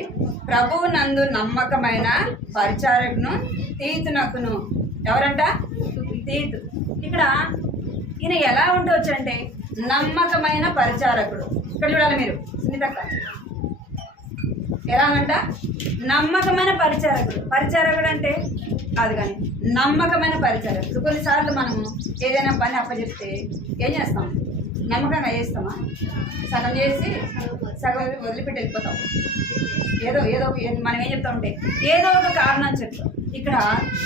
ప్రభువు నందు నమ్మకమైన పరిచారకును తీతునకును. ఎవరంట? తీతు. ఇక్కడ ఈయన ఎలా ఉండవచ్చు అంటే నమ్మకమైన పరిచారకుడు. ఇక్కడ చూడాలి మీరు సునీతక్క, ఎలాగంట? నమ్మకమైన పరిచారకుడు. పరిచారకుడు అంటే కాదు కానీ నమ్మకమైన పరిచారకుడు. కొన్నిసార్లు మనము ఏదైనా పని అప్పచెప్తే ఏం చేస్తాం? నమ్మకంగా చేస్తామా? సగం చేసి సగం వదిలిపెట్టి వెళ్ళిపోతాం. ఏదో మనం ఏం చెప్తా ఉంటే ఏదో ఒక కారణం చెప్తాం. ఇక్కడ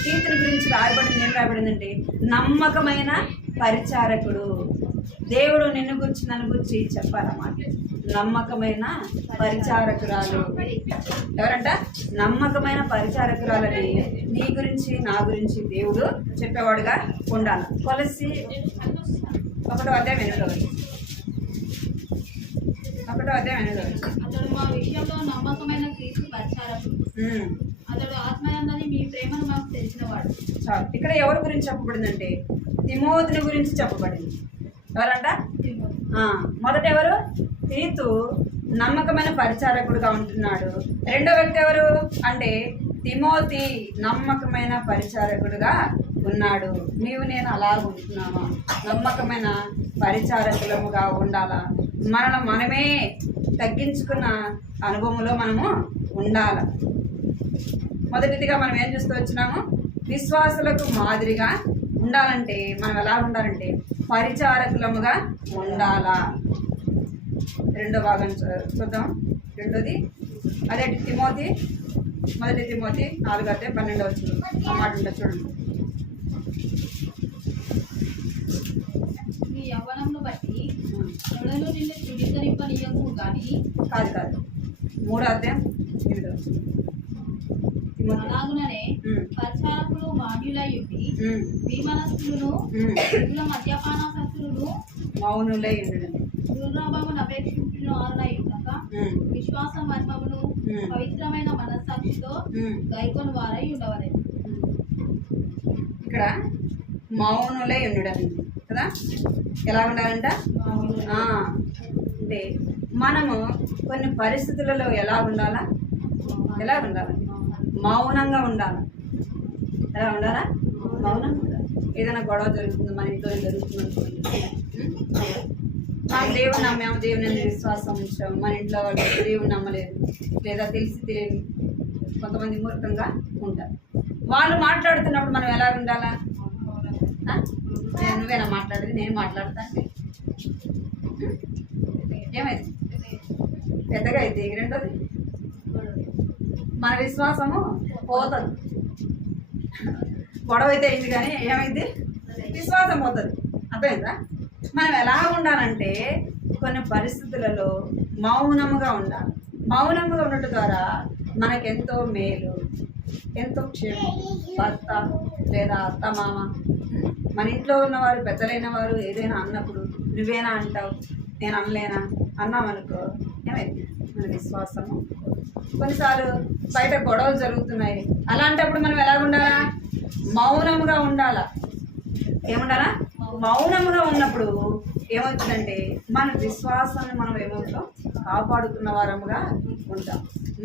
తీతుని గురించి రాయబడింది, ఏం రాయబడిందంటే నమ్మకమైన పరిచారకుడు. దేవుడు నిన్ను గురించి నన్ను గురించి చెప్పాలన్నమాట. నమ్మకమైన పరిచారకురాలు. ఎవరంట? నమ్మకమైన పరిచారకురాలని నీ గురించి నా గురించి దేవుడు చెప్పేవాడుగా ఉండాలి. కొలసి 1వ అధ్యాయం 8వ వచనం. 1వ అధ్యాయం 8వ వచనం. అతడు మా విషయంలో నమ్మకమైన క్రీస్తు పరిచారకుడు. అతడు ఆత్మయందని మీ ప్రేమను మాకు తెలిసినవాడు. చాలు. ఇక్కడ ఎవరి గురించి చెప్పబడిందంటే తిమోతిని గురించి చెప్పబడింది. ఎవరంట? మొదట ఎవరు? తీతు నమ్మకమైన పరిచారకుడుగా ఉంటున్నాడు. రెండో వ్యక్తి ఎవరు అంటే తిమోతి నమ్మకమైన పరిచారకుడుగా ఉన్నాడు. నీవు నేను అలా ఉంటున్నామా? నమ్మకమైన పరిచారకులముగా ఉండాలా? మనమే తగ్గించుకున్న అనుభవంలో మనము ఉండాలి. మొదటిదిగా మనం ఏం చూస్తూ వచ్చినాము? విశ్వాసులకు మాదిరిగా ఉండాలంటే మనం ఎలా ఉండాలంటే పరిచారకులముగా ఉండాలా. రెండో భాగం చూద్దాం. రెండోది అదే తిమోతి, మొదటి తిమోతి 4:12 వచ్చింది. ఆ మాట ఉంటుంది చూడండి. నీ యవ్వనంను బట్టి ఎవడను నిన్ను చుడికరింపనీయకు గాని కాదు 3వ అధ్యాయం 8వ వచ్చింది. అలాగుననే పరిచారకులు మాన్యులై ఉండి విమనస్సులను మద్యపానాసక్తులను మౌనులై ఉండడం, దుర్లాభమును అపేక్షించిన వారులై ఉండక విశ్వాస మర్మమును పవిత్రమైన మనస్సాక్షితో గైకొని వారై ఉండవలేదు. ఇక్కడ మౌనులై ఉండడం కదా. ఎలా ఉండాలంట? అంటే మనము కొన్ని పరిస్థితులలో ఎలా ఉండాలా? మౌనంగా ఉండాలి. ఎలా ఉండాలా? మౌనంగా ఉండాలి. ఏదైనా గొడవ జరుగుతుంది, మన ఇంట్లో ఏం జరుగుతుంది అనుకోండి, మనం దేవుని నమ్మాము, దేవుని విశ్వాసం ఉంచాము, మన ఇంట్లో వాళ్ళు దేవుని నమ్మలేదు, లేదా తెలిసి తెలియని కొంతమంది మూర్ఖంగా ఉంటారు. వాళ్ళు మాట్లాడుతున్నప్పుడు మనం ఎలా ఉండాలా? నువ్వేనా మాట్లాడేది, నేను మాట్లాడతా అంటే ఏమైంది? పెద్దగా అయితే రెండోది మన విశ్వాసము పోతుంది. గొడవ అయితే అయింది కానీ ఏమైంది? విశ్వాసం పోతుంది. అర్థమైందా? మనం ఎలా ఉండాలంటే కొన్ని పరిస్థితులలో మౌనముగా ఉండాలి. మౌనముగా ఉండటం ద్వారా మనకెంతో మేలు, ఎంతో క్షేమం. భర్త లేదా అత్త మామ, మన ఇంట్లో ఉన్నవారు, పెద్దలైన వారు ఏదైనా అన్నప్పుడు నువ్వేనా అంటావు, నేను అనలేనా అన్నామనుకో ఏమైంది? మన విశ్వాసము. కొన్నిసార్లు బయట గొడవలు జరుగుతున్నాయి, అలాంటప్పుడు మనం ఎలా ఉండాలా? మౌనముగా ఉండాలా. ఏముండాలా? మౌనముగా ఉన్నప్పుడు ఏమవుతుందంటే మన విశ్వాసాన్ని మనం ఏమవుతాం? కాపాడుకున్న వారముగా ఉంటాం.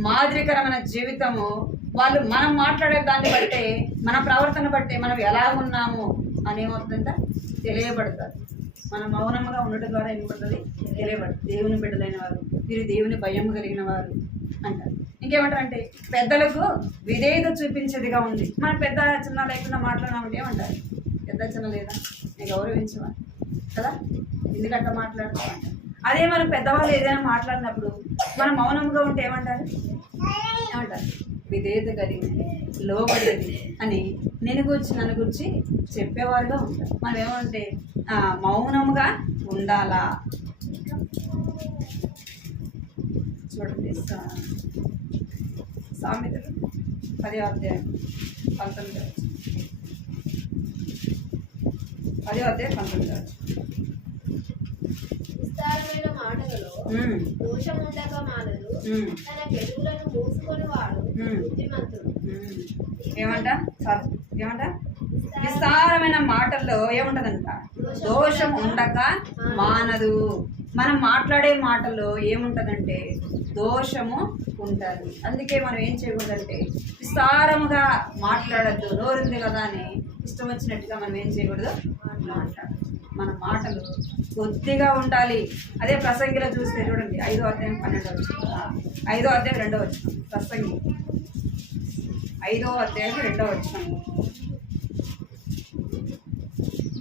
మాదిరికరమైన జీవితము. వాళ్ళు మనం మాట్లాడే దాన్ని బట్టే, మన ప్రవర్తన బట్టే మనం ఎలా ఉన్నాము అని ఏమవుతుందంట తెలియబడతారు. మనం మౌనముగా ఉండటం ద్వారా ఏమవుతుంది? తెలియబడుతుంది. దేవుని బిడ్డలైన వారు, వీరు దేవుని భయం కలిగిన వారు అంటారు. ఇంకేమంటారు అంటే పెద్దలకు విధేయత చూపించేదిగా ఉంది. మన పెద్ద చిన్న లేకుండా మాట్లాడినామంటే ఏమంటారు? పెద్ద చిన్న లేదా, నేను గౌరవించవా కదా, ఎందుకంటే మాట్లాడుతామంట. అదే మనం పెద్దవాళ్ళు ఏదైనా మాట్లాడినప్పుడు మనం మౌనంగా ఉంటే ఏమంటారు? విధేయత కలిగి లోబడేది అని నేను గురించి నన్ను గురించి చెప్పేవారుగా ఉంటారు. మనం ఏమంటే మౌనముగా ఉండాలా. చూడండి సామెతలు 10వ అధ్యాయం 19వ విస్తారమైన మాటలలో దోషం ఉండక మానదు, తన పెదవులను మూసుకొని వాడు బుద్ధిమంతుడు. ఏమంట విస్తారమైన మాటల్లో ఏముంటదంట? దోషం ఉండక మానదు. మనం మాట్లాడే మాటల్లో ఏముంటదంటే దోషము ఉంటుంది. అందుకే మనం ఏం చేయకూడదంటే విస్తారముగా మాట్లాడద్దు. నోరుంది కదా అని ఇష్టం వచ్చినట్టుగా మనం ఏం చేయకూడదు, మాట్లాడదు. మన మాటలు కొద్దిగా ఉండాలి. అదే ప్రసంగిలో చూస్తే చూడండి 5వ అధ్యాయం 12వ వచనం, 5వ అధ్యాయం 2వ వచనం. ప్రసంగి 5వ అధ్యాయం 2వ వచనం.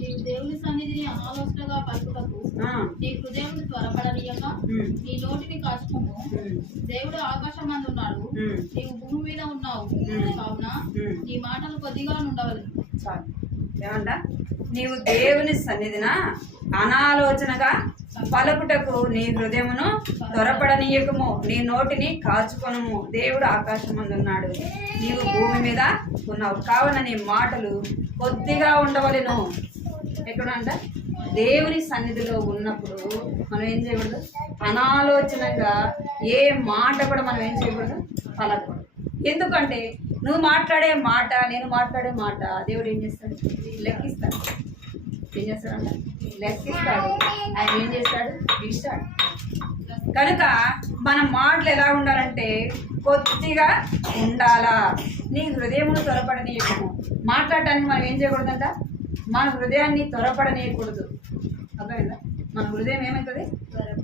నీవు దేవుని సన్నిధిని అనాలోచనగా పలుకుటకు నీ హృదయం త్వరపడనీయక నీ నోటిని కాచుకోము. దేవుడు ఆకాశమందున్నాడు, నీవు భూమి మీద ఉన్నావు కావున నీ మాటలు కొద్దిగా ఉండవలను. చాలు. ఏమంట? నీవు దేవుని సన్నిధిన అనాలోచనగా పలుకుటకు నీ హృదయమును త్వరపడనీయకము, నీ నోటిని కాచుకొనుము. దేవుడు ఆకాశమందున్నాడు, నీవు భూమి మీద ఉన్నావు కావున నీ మాటలు కొద్దిగా ఉండవలెను. ఎక్కడంట? దేవుని సన్నిధిలో ఉన్నప్పుడు మనం ఏం చేయకూడదు, అనాలోచనగా ఏ మాట కూడా మనం ఏం చేయకూడదు, పలకూడదు. ఎందుకంటే నువ్వు మాట్లాడే మాట, నేను మాట్లాడే మాట దేవుడు ఏం చేస్తాడు? లెక్కిస్తాడు. ఏం చేస్తాడంట? లెక్కిస్తాడు. ఆయన ఏం చేస్తాడు? ఇస్తాడు. కనుక మన మాటలు ఎలా ఉండాలంటే కొద్దిగా ఉండాలా. నీ హృదయమును త్వరపడనీయకము. మాట్లాడటానికి మనం ఏం చేయకూడదంట? మన హృదయాన్ని త్వరపడనీయకూడదు. అర్థమైందా? మన హృదయం ఏమవుతుంది?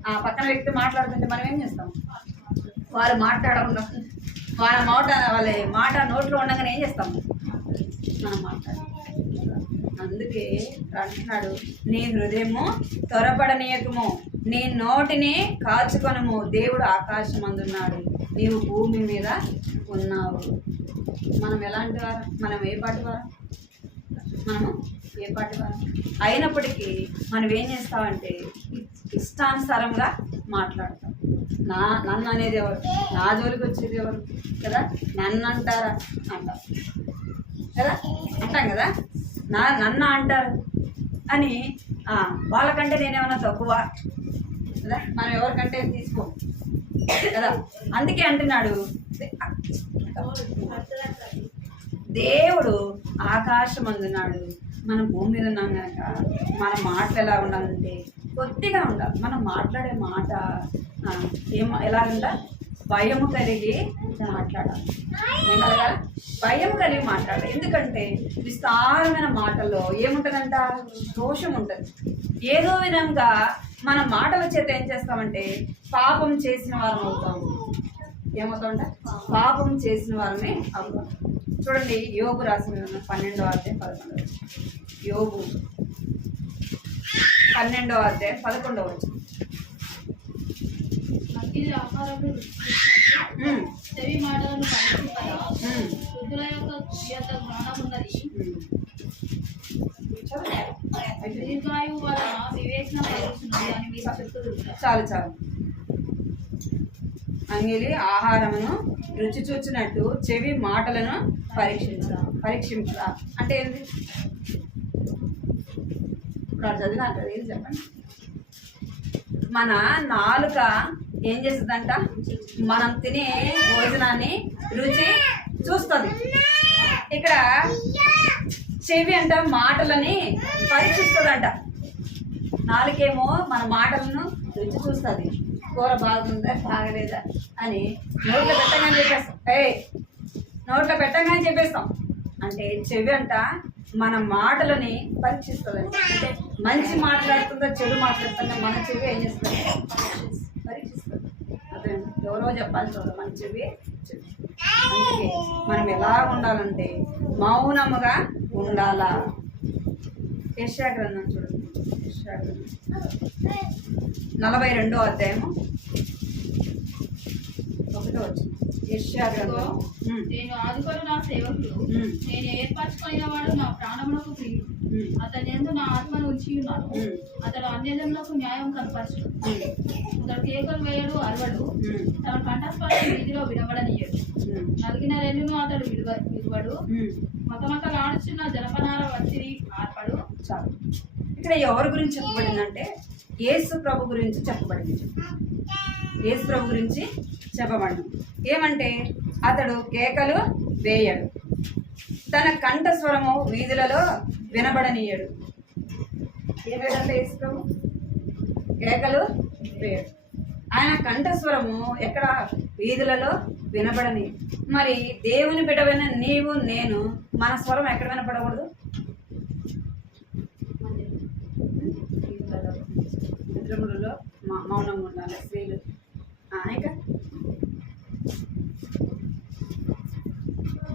ఆ పక్కన వ్యక్తి మాట్లాడుతుంటే మనం ఏం చేస్తాం? వాళ్ళు మాట్లాడకుండా వాళ్ళ మాట నోట్లో ఉండగానే ఏం చేస్తాం? మనం మాట్లాడాలి. అందుకే అంటున్నాడు, నీ హృదయము త్వరపడనీయకము, నీ నోటిని కాచుకొనము. దేవుడు ఆకాశమందున్నాడు, నీవు భూమి మీద ఉన్నావు. మనం ఎలాంటి వారు? మనం ఏ పాటి వారు? మనము ఏ పాటి వారు అయినప్పటికీ మనం ఏం చేస్తామంటే ఇష్టానుసారంగా మాట్లాడతాం. నన్ను అనేది ఎవరు? నా జోలికి వచ్చేది ఎవరు కదా? నన్ను అంటారా అంటారు కదా, అంటాం కదా. నన్ను అంటారు అని వాళ్ళకంటే నేనేమన్నా తక్కువ కదా, మనం ఎవరికంటే తీసుకో కదా. అందుకే అంటున్నాడు, దేవుడు ఆకాశమందున్నాడు, మనం భూమి మీద ఉన్నాం కనుక మన మాటలు ఎలా ఉండాలంటే కొద్దిగా ఉండాలి. మనం మాట్లాడే మాట ఎలాగంట? భయము కలిగి మాట్లాడాలి. ఏమనగా భయం కలిగి మాట్లాడాలి. ఎందుకంటే విస్తారమైన మాటల్లో ఏముంటుందంట? దోషం ఉంటుంది. ఏదో విధంగా మన మాటల చేత ఏం చేస్తామంటే పాపం చేసిన వారం అవుతాము. ఏమవుతామంట? పాపం చేసిన వారమే అవుతాం. చూడండి యోబు రాసిన 12వ అధ్యాయం 11వ. యోబు 12వ అధ్యాయం 11వ వచనం. ఆహారము చెవి మాటలను పరీక్షింపరా, వృద్ధుల యొక్క జ్ఞానం ఉన్నది, దీర్ఘాయువు వలన వివేచన కలుగుతున్నది అని మీరు చెప్తున్నారు. చాలు. అంగిలి ఆహారమును రుచి చూచినట్టు చెవి మాటలను పరీక్షించరా అంటే ఏంటి? ఇప్పుడు చదివినా కదా, ఏది చెప్పండి. మన నాలుక ఏం చేస్తుందంట? మనం తినే భోజనాన్ని రుచి చూస్తుంది. ఇక్కడ చెవి అంట మాటలని పరీక్షిస్తుందంట. నాలుకేమో మన మాటలను రుచి చూస్తుంది. కూర బాగుందా బాగలేదా అని నోట్లో పెట్టగానే చెప్పేస్తాం. అంటే చెవి అంట మన మాటలని పరీక్షిస్తుందంట. అంటే మంచి మాట్లాడుతుందా చెడు మాట్లాడుతుందా మన చెవి ఏం చేస్తుంది? పరీక్షిస్తుంది. అదే ఎవరో చెప్పాలి చూడ మన చెవి. అందుకే మనం ఎలా ఉండాలంటే మౌనముగా ఉండాలా. యెషయా గ్రంథం చూడండి. భరించాడు. 42వ అధ్యాయము 1వ వచనం. యెషయా గ్రంథం. నేను ఆదుకొని నా సేవకుడు, నేను ఏర్పరచుకున్న వాడు నా ప్రాణములకు ప్రియుడు. అతని యందు నా ఆత్మను ఉంచి ఉన్నాను. అతడు అన్యజనులకు న్యాయం కనపరచడు. అతడు కేకలు వేయడు, అరవడు. తన కంఠస్వరం వీధిలో వినబడనీయడు. నలిగిన రెల్లును అతడు విడువడు. మతమతలాడుచున్న జనపనార వచ్చిరి ఆర్పడు. చాలు. ఇక్కడ ఎవరి గురించి చెప్పబడిందంటే యేసు ప్రభు గురించి చెప్పబడింది. యేసు ప్రభు గురించి చెప్పబడింది. ఏమంటే అతడు కేకలు వేయడు, తన కంఠస్వరము వీధులలో వినబడనీయడు. ఏమేడంటే యేసు ప్రభు కేకలు వేయడు, ఆయన కంఠస్వరము ఎక్కడ వీధులలో వినబడని. మరి దేవుని బిడ్డవైన నీవు నేను మన స్వరం ఎక్కడ వినపడకూడదు? మందిరములలో మౌనంగా ఉండాలి స్త్రీలు. ఇక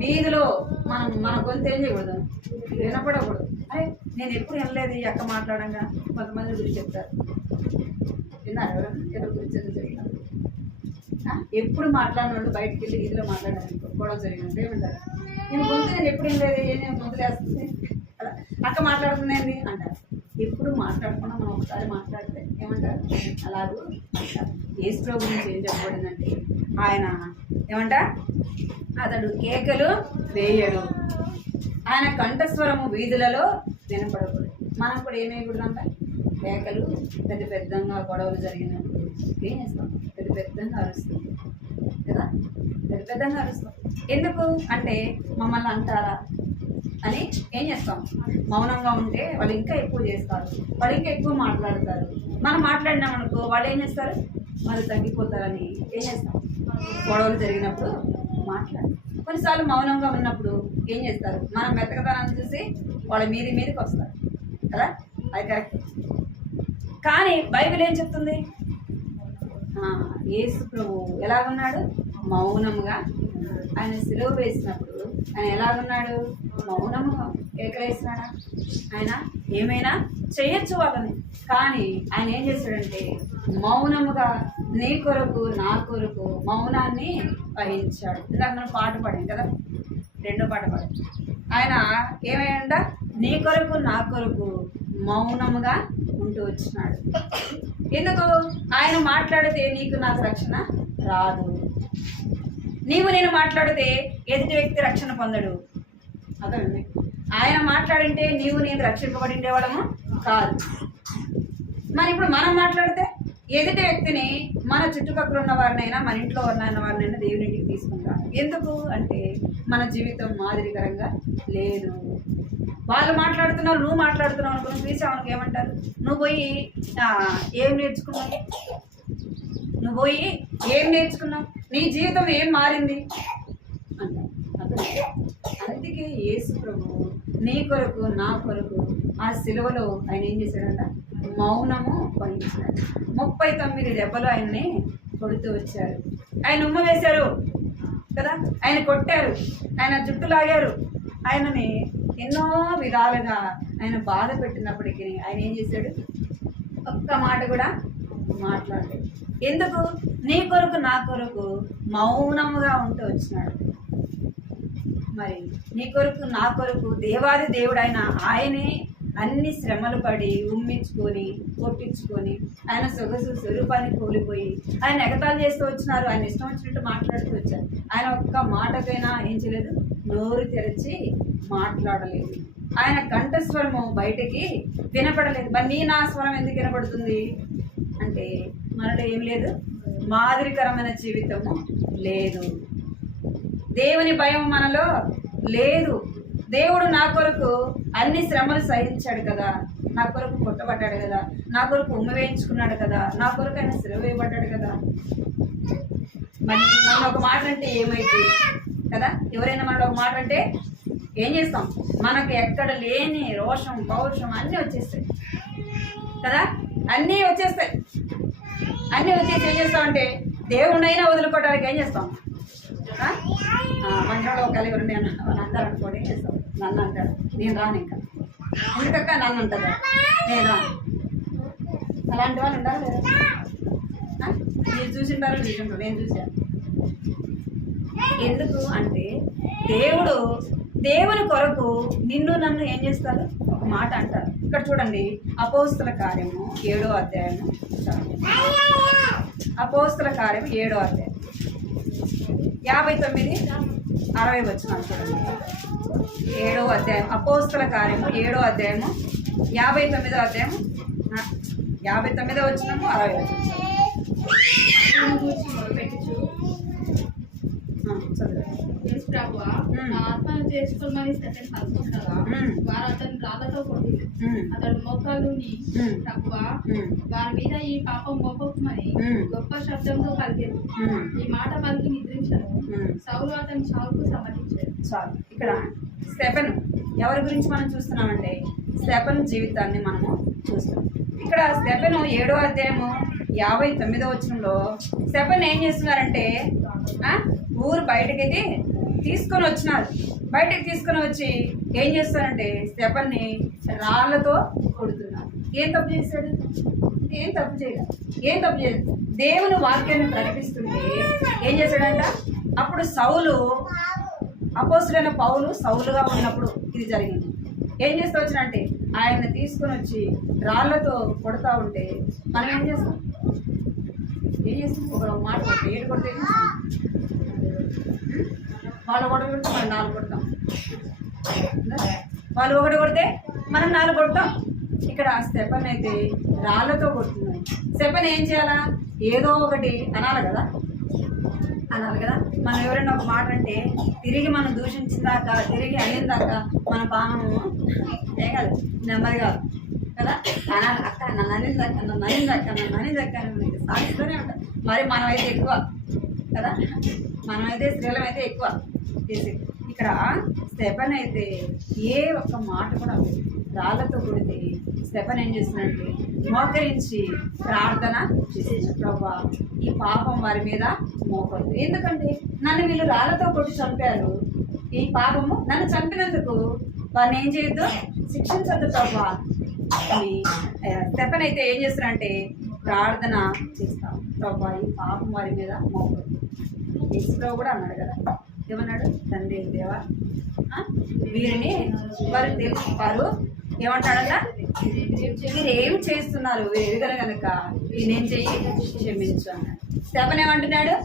వీధిలో మన గొంతు ఏం చేయకూడదు, వినపడకూడదు. అరే నేను ఎప్పుడు వినలేదు ఈ అక్క మాట్లాడంగా కొంతమంది గురించి చెప్తారు. విన్నారు ఎవరి గురించి జరిగినారు? ఎప్పుడు మాట్లాడిన వాళ్ళు బయటకు వెళ్ళి వీధిలో మాట్లాడారు, గొడవ జరిగినట్టు ఏమంటారు? నేను ఎప్పుడు వినలేదు, నేను గొంతులు వేస్తుంది అలా అక్క మాట్లాడుతుందండి అంటారు. ఎప్పుడు మాట్లాడకుండా మనం ఒకసారి మాట్లాడితే ఏమంటారు? అలాగూ అంటారు. యేసు ప్రభు గురించి ఏం చెప్పబడిందంటే ఆయన ఏమంట అతడు కేకలు వేయడు, ఆయన కంఠస్వరము వీధులలో వినపడకూడదు. మనం కూడా ఏమేయకూడదంట? కేకలు పెద్ద పెద్దంగా గొడవలు జరిగినప్పుడు ఏం చేస్తాం? పెద్ద పెద్దంగా అరుస్తాం కదా, పెద్ద పెద్దంగా అరుస్తాం. ఎందుకు అంటే మమ్మల్ని అంటారా అని ఏం చేస్తాం? మౌనంగా ఉంటే వాళ్ళు ఇంకా ఎక్కువ చేస్తారు, వాళ్ళు ఇంకా ఎక్కువ మాట్లాడతారు. మనం మాట్లాడినామనుకో వాళ్ళు ఏం చేస్తారు? వాళ్ళు తగ్గిపోతారని ఏం చేస్తాం? గొడవలు జరిగినప్పుడు మాట్లాడు. కొన్నిసార్లు మౌనంగా ఉన్నప్పుడు ఏం చేస్తారు? మనం మెత్తకతనాన్ని చూసి వాళ్ళ మీదకి వస్తారు కదా, అది కరెక్ట్. కానీ బైబిల్ ఏం చెప్తుంది? యేసు ప్రభు ఎలాగున్నాడు? మౌనముగా. ఆయన సిలువ వేసినప్పుడు ఆయన ఎలాగున్నాడు? మౌనముగా. కేకలేసినాడా? ఆయన ఏమైనా చేయొచ్చు వాళ్ళని, కానీ ఆయన ఏం చేశాడంటే మౌనముగా నీ కొరకు నా కొరకు మౌనాన్ని వహించాడు. ఇందాక మనం పాట పాడాం కదా, 2వ పాట పాడాం. ఆయన ఏమైందా? నీ కొరకు నా కొరకు మౌనముగా ఉంటూ వచ్చినాడు. ఎందుకు? ఆయన మాట్లాడితే నీకు నాకు రక్షణ రాదు. నీవు నేను మాట్లాడితే ఎదుటి వ్యక్తి రక్షణ పొందడు. అర్థమైంది? ఆయన మాట్లాడింటే నీవు నేను రక్షింపబడి ఉండేవాళ్ళము కాదు. మరి ఇప్పుడు మనం మాట్లాడితే ఎదుటి వ్యక్తిని మన చుట్టుపక్కల ఉన్న వారినైనా మన ఇంట్లో ఉన్న వారినైనా దేవుని ఇంటికి తీసుకుంటాం. ఎందుకు అంటే మన జీవితం మాదిరికరంగా లేదు. వాళ్ళు మాట్లాడుతున్నారు, నువ్వు మాట్లాడుతున్నావు అనుకుని చూసామనుకు ఏమంటారు? నువ్వు పోయి ఏం నేర్చుకున్నావు? నువ్వు పోయి ఏం నేర్చుకున్నావు? నీ జీవితం ఏం మారింది అంటారు. అందుకే యేసు ప్రభు నీ కొరకు నా కొరకు ఆ సిలువలో ఆయన ఏం చేశాడంట? మౌనము వహించాడు. 39 దెబ్బలు ఆయన్ని కొడుతూ వచ్చారు. ఆయన ఉమ్మ వేశారు కదా, ఆయన కొట్టారు, ఆయన జుట్టు లాగారు, ఆయనని ఎన్నో విధాలుగా ఆయన బాధ పెట్టినప్పటికీ ఆయన ఏం చేశాడు? ఒక్క మాట కూడా మాట్లాడలేదు. ఎందుకు? నీ కొరకు నా కొరకు మౌనముగా ఉంటూ వచ్చినాడు. మరి నీ కొరకు నా కొరకు దేవాది దేవుడైన ఆయనే అన్ని శ్రమలు పడి ఉమ్మించుకొని కొట్టించుకొని ఆయన సొగసు స్వరూపాన్ని కోల్పోయి ఆయన ఎగతాలు చేస్తూ వచ్చినారు. ఆయన ఇష్టం వచ్చినట్టు మాట్లాడుతూ వచ్చారు. ఆయన ఒక్క మాటకైనా ఏం చేయలేదు, నోరు తెరిచి మాట్లాడలేదు. ఆయన కంఠస్వరము బయటికి వినపడలేదు. మరి నీ నా స్వరం ఎందుకు వినపడుతుంది అంటే మనలో ఏం లేదు, మాదిరికరమైన జీవితము లేదు, దేవుని భయం మనలో లేదు. దేవుడు నా కొరకు అన్ని శ్రమలు సహించాడు కదా, నా కొరకు కొట్టబడ్డాడు కదా, నా కొరకు ఉమ్మ వేయించుకున్నాడు కదా, నా కొరకు ఆయన సిలువ వేయబడ్డాడు కదా. మరి మనం ఒక మాట అంటే ఏమైంది కదా? ఎవరైనా మనం ఒక మాట అంటే ఏం చేస్తాం? మనకు ఎక్కడ లేని రోషం పౌరుషం అన్నీ వచ్చేస్తాయి కదా, అన్నీ వచ్చేస్తాయి. అన్నీ వచ్చేసి ఏం చేస్తామంటే దేవుడినైనా వదులుకోవడానికి ఏం చేస్తాం? మంచంలో ఒక ఎవరు నేను అందరూ అనుకోండి చేస్తాం. నన్ను అంటాడు, నేను రాను. ఇంకా ఎందుకక్క నన్ను అంటారు, నేను రాను. అలాంటి వాళ్ళు ఉండాలి లేదా? మీరు చూసింటారు, చూసింటారు, నేను చూశాను. ఎందుకు అంటే దేవుని కొరకు నిన్ను నన్ను ఏం చేస్తారు? ఒక మాట అంటారు. ఇక్కడ చూడండి, అపోస్తుల కార్యము 7వ అధ్యాయము. అపోస్తుల కార్యం 7వ అధ్యాయం 59-60 వచనాలు చూడండి. 7వ అధ్యాయం అపోస్తుల కార్యము 7వ అధ్యాయము 59వ అధ్యాయము 59వ వచనము 60వ వచనం మొదలుపెట్టుచు చదువు. యేసు ప్రభువా, నా ఆత్మను చేసుకోమని సత్యం పలుకుండగా వారు అతను రాళ్లతో కొట్టి అతడు మోకాలుని ప్రభువా వారి మీద ఈ పాపం మోపమని గొప్ప శబ్దంతో పలికారు. ఈ మాట పలికి నిద్రించను. సౌలు అతని చావుకు సమ్మతించాడు. చాలు. ఇక్కడ స్టెఫెను ఎవరి గురించి మనం చూస్తున్నామంటే స్టెఫెను జీవితాన్ని మనము చూస్తున్నాం. ఇక్కడ స్టెఫెను 7వ అధ్యాయము 59వ వచనంలో స్టెఫెన్ ఏం చేస్తున్నారంటే ఊరు బయటకైతే తీసుకొని వచ్చినారు. బయటకు తీసుకొని వచ్చి ఏం చేస్తారంటే స్టెఫెన్ని రాళ్ళతో కొడుతున్నారు. ఏం తప్పు చేశాడు? ఏం తప్పు చేయలేదు. దేవుని వాక్యాన్ని ప్రకటిస్తుంటే ఏం చేశాడంట? అప్పుడు సౌలు, అపోస్తులైన పౌలు సౌలుగా ఉన్నప్పుడు ఇది జరిగింది. ఏం చేస్తూ వచ్చినంటే ఆయన్ని తీసుకొని వచ్చి రాళ్లతో కొడతా ఉంటే మనం ఏం చేస్తాం? ఒక మాట కొడితే 7 కొడితే వాళ్ళు 1 కొడితే మనం 4 కొడతాం. వాళ్ళు 1 కొడితే మనం 4 కొడతాం. ఇక్కడ స్టెఫెన్ అయితే రాళ్లతో కొడుతున్నాడు. స్టెఫెన్ ఏం చేయాలా? ఏదో ఒకటి అనాలి కదా. మనం ఎవరైనా ఒక మాట అంటే తిరిగి మనం దూషించిందాక, తిరిగి అనిందాక మన పానము ఏం కాదు, నెమ్మది కాదు కదా. అనాలి, అక్క నన్ను అనిందక్క సాధిస్తూనే ఉంటాం. మరి మనమైతే ఎక్కువ కదా, మనమైతే స్త్రీలం అయితే ఎక్కువ చేసి. ఇక్కడ స్టెఫెన్ అయితే ఏ ఒక్క మాట కూడా రాళ్ళతో కొడితే స్టెఫెన్ ఏం చేస్తున్నాడంటే మోకరించి ప్రార్థన చేసిన, ప్రభువా ఈ పాపం వారి మీద మోపద్దు. ఎందుకంటే నన్ను వీళ్ళు రాళ్ళతో కొట్టి చంపారు. ఈ పాపము నన్ను చంపినందుకు వారిని ఏం చేయొద్దు, శిక్షించద్దు ప్రభువా అని స్టెఫెన్ అయితే ఏం చేస్తున్నాడంటే ప్రార్థన చేస్తాం. ప్రభువా ఈ పాపం వారి మీద మోపద్దు. యేసుప్రభు కూడా అన్నాడు కదా, ఏమన్నాడు? తండ్రి దేవా వీరిని వారు తెలుసువారు ఏమంటాడట, మీరు ఏం చేస్తున్నారు, వీరు ఎదుగన కనుక నేనేం చెయ్యి క్షమించు అన్నాడు. స్టెఫెన్ ఏమంటున్నాడు?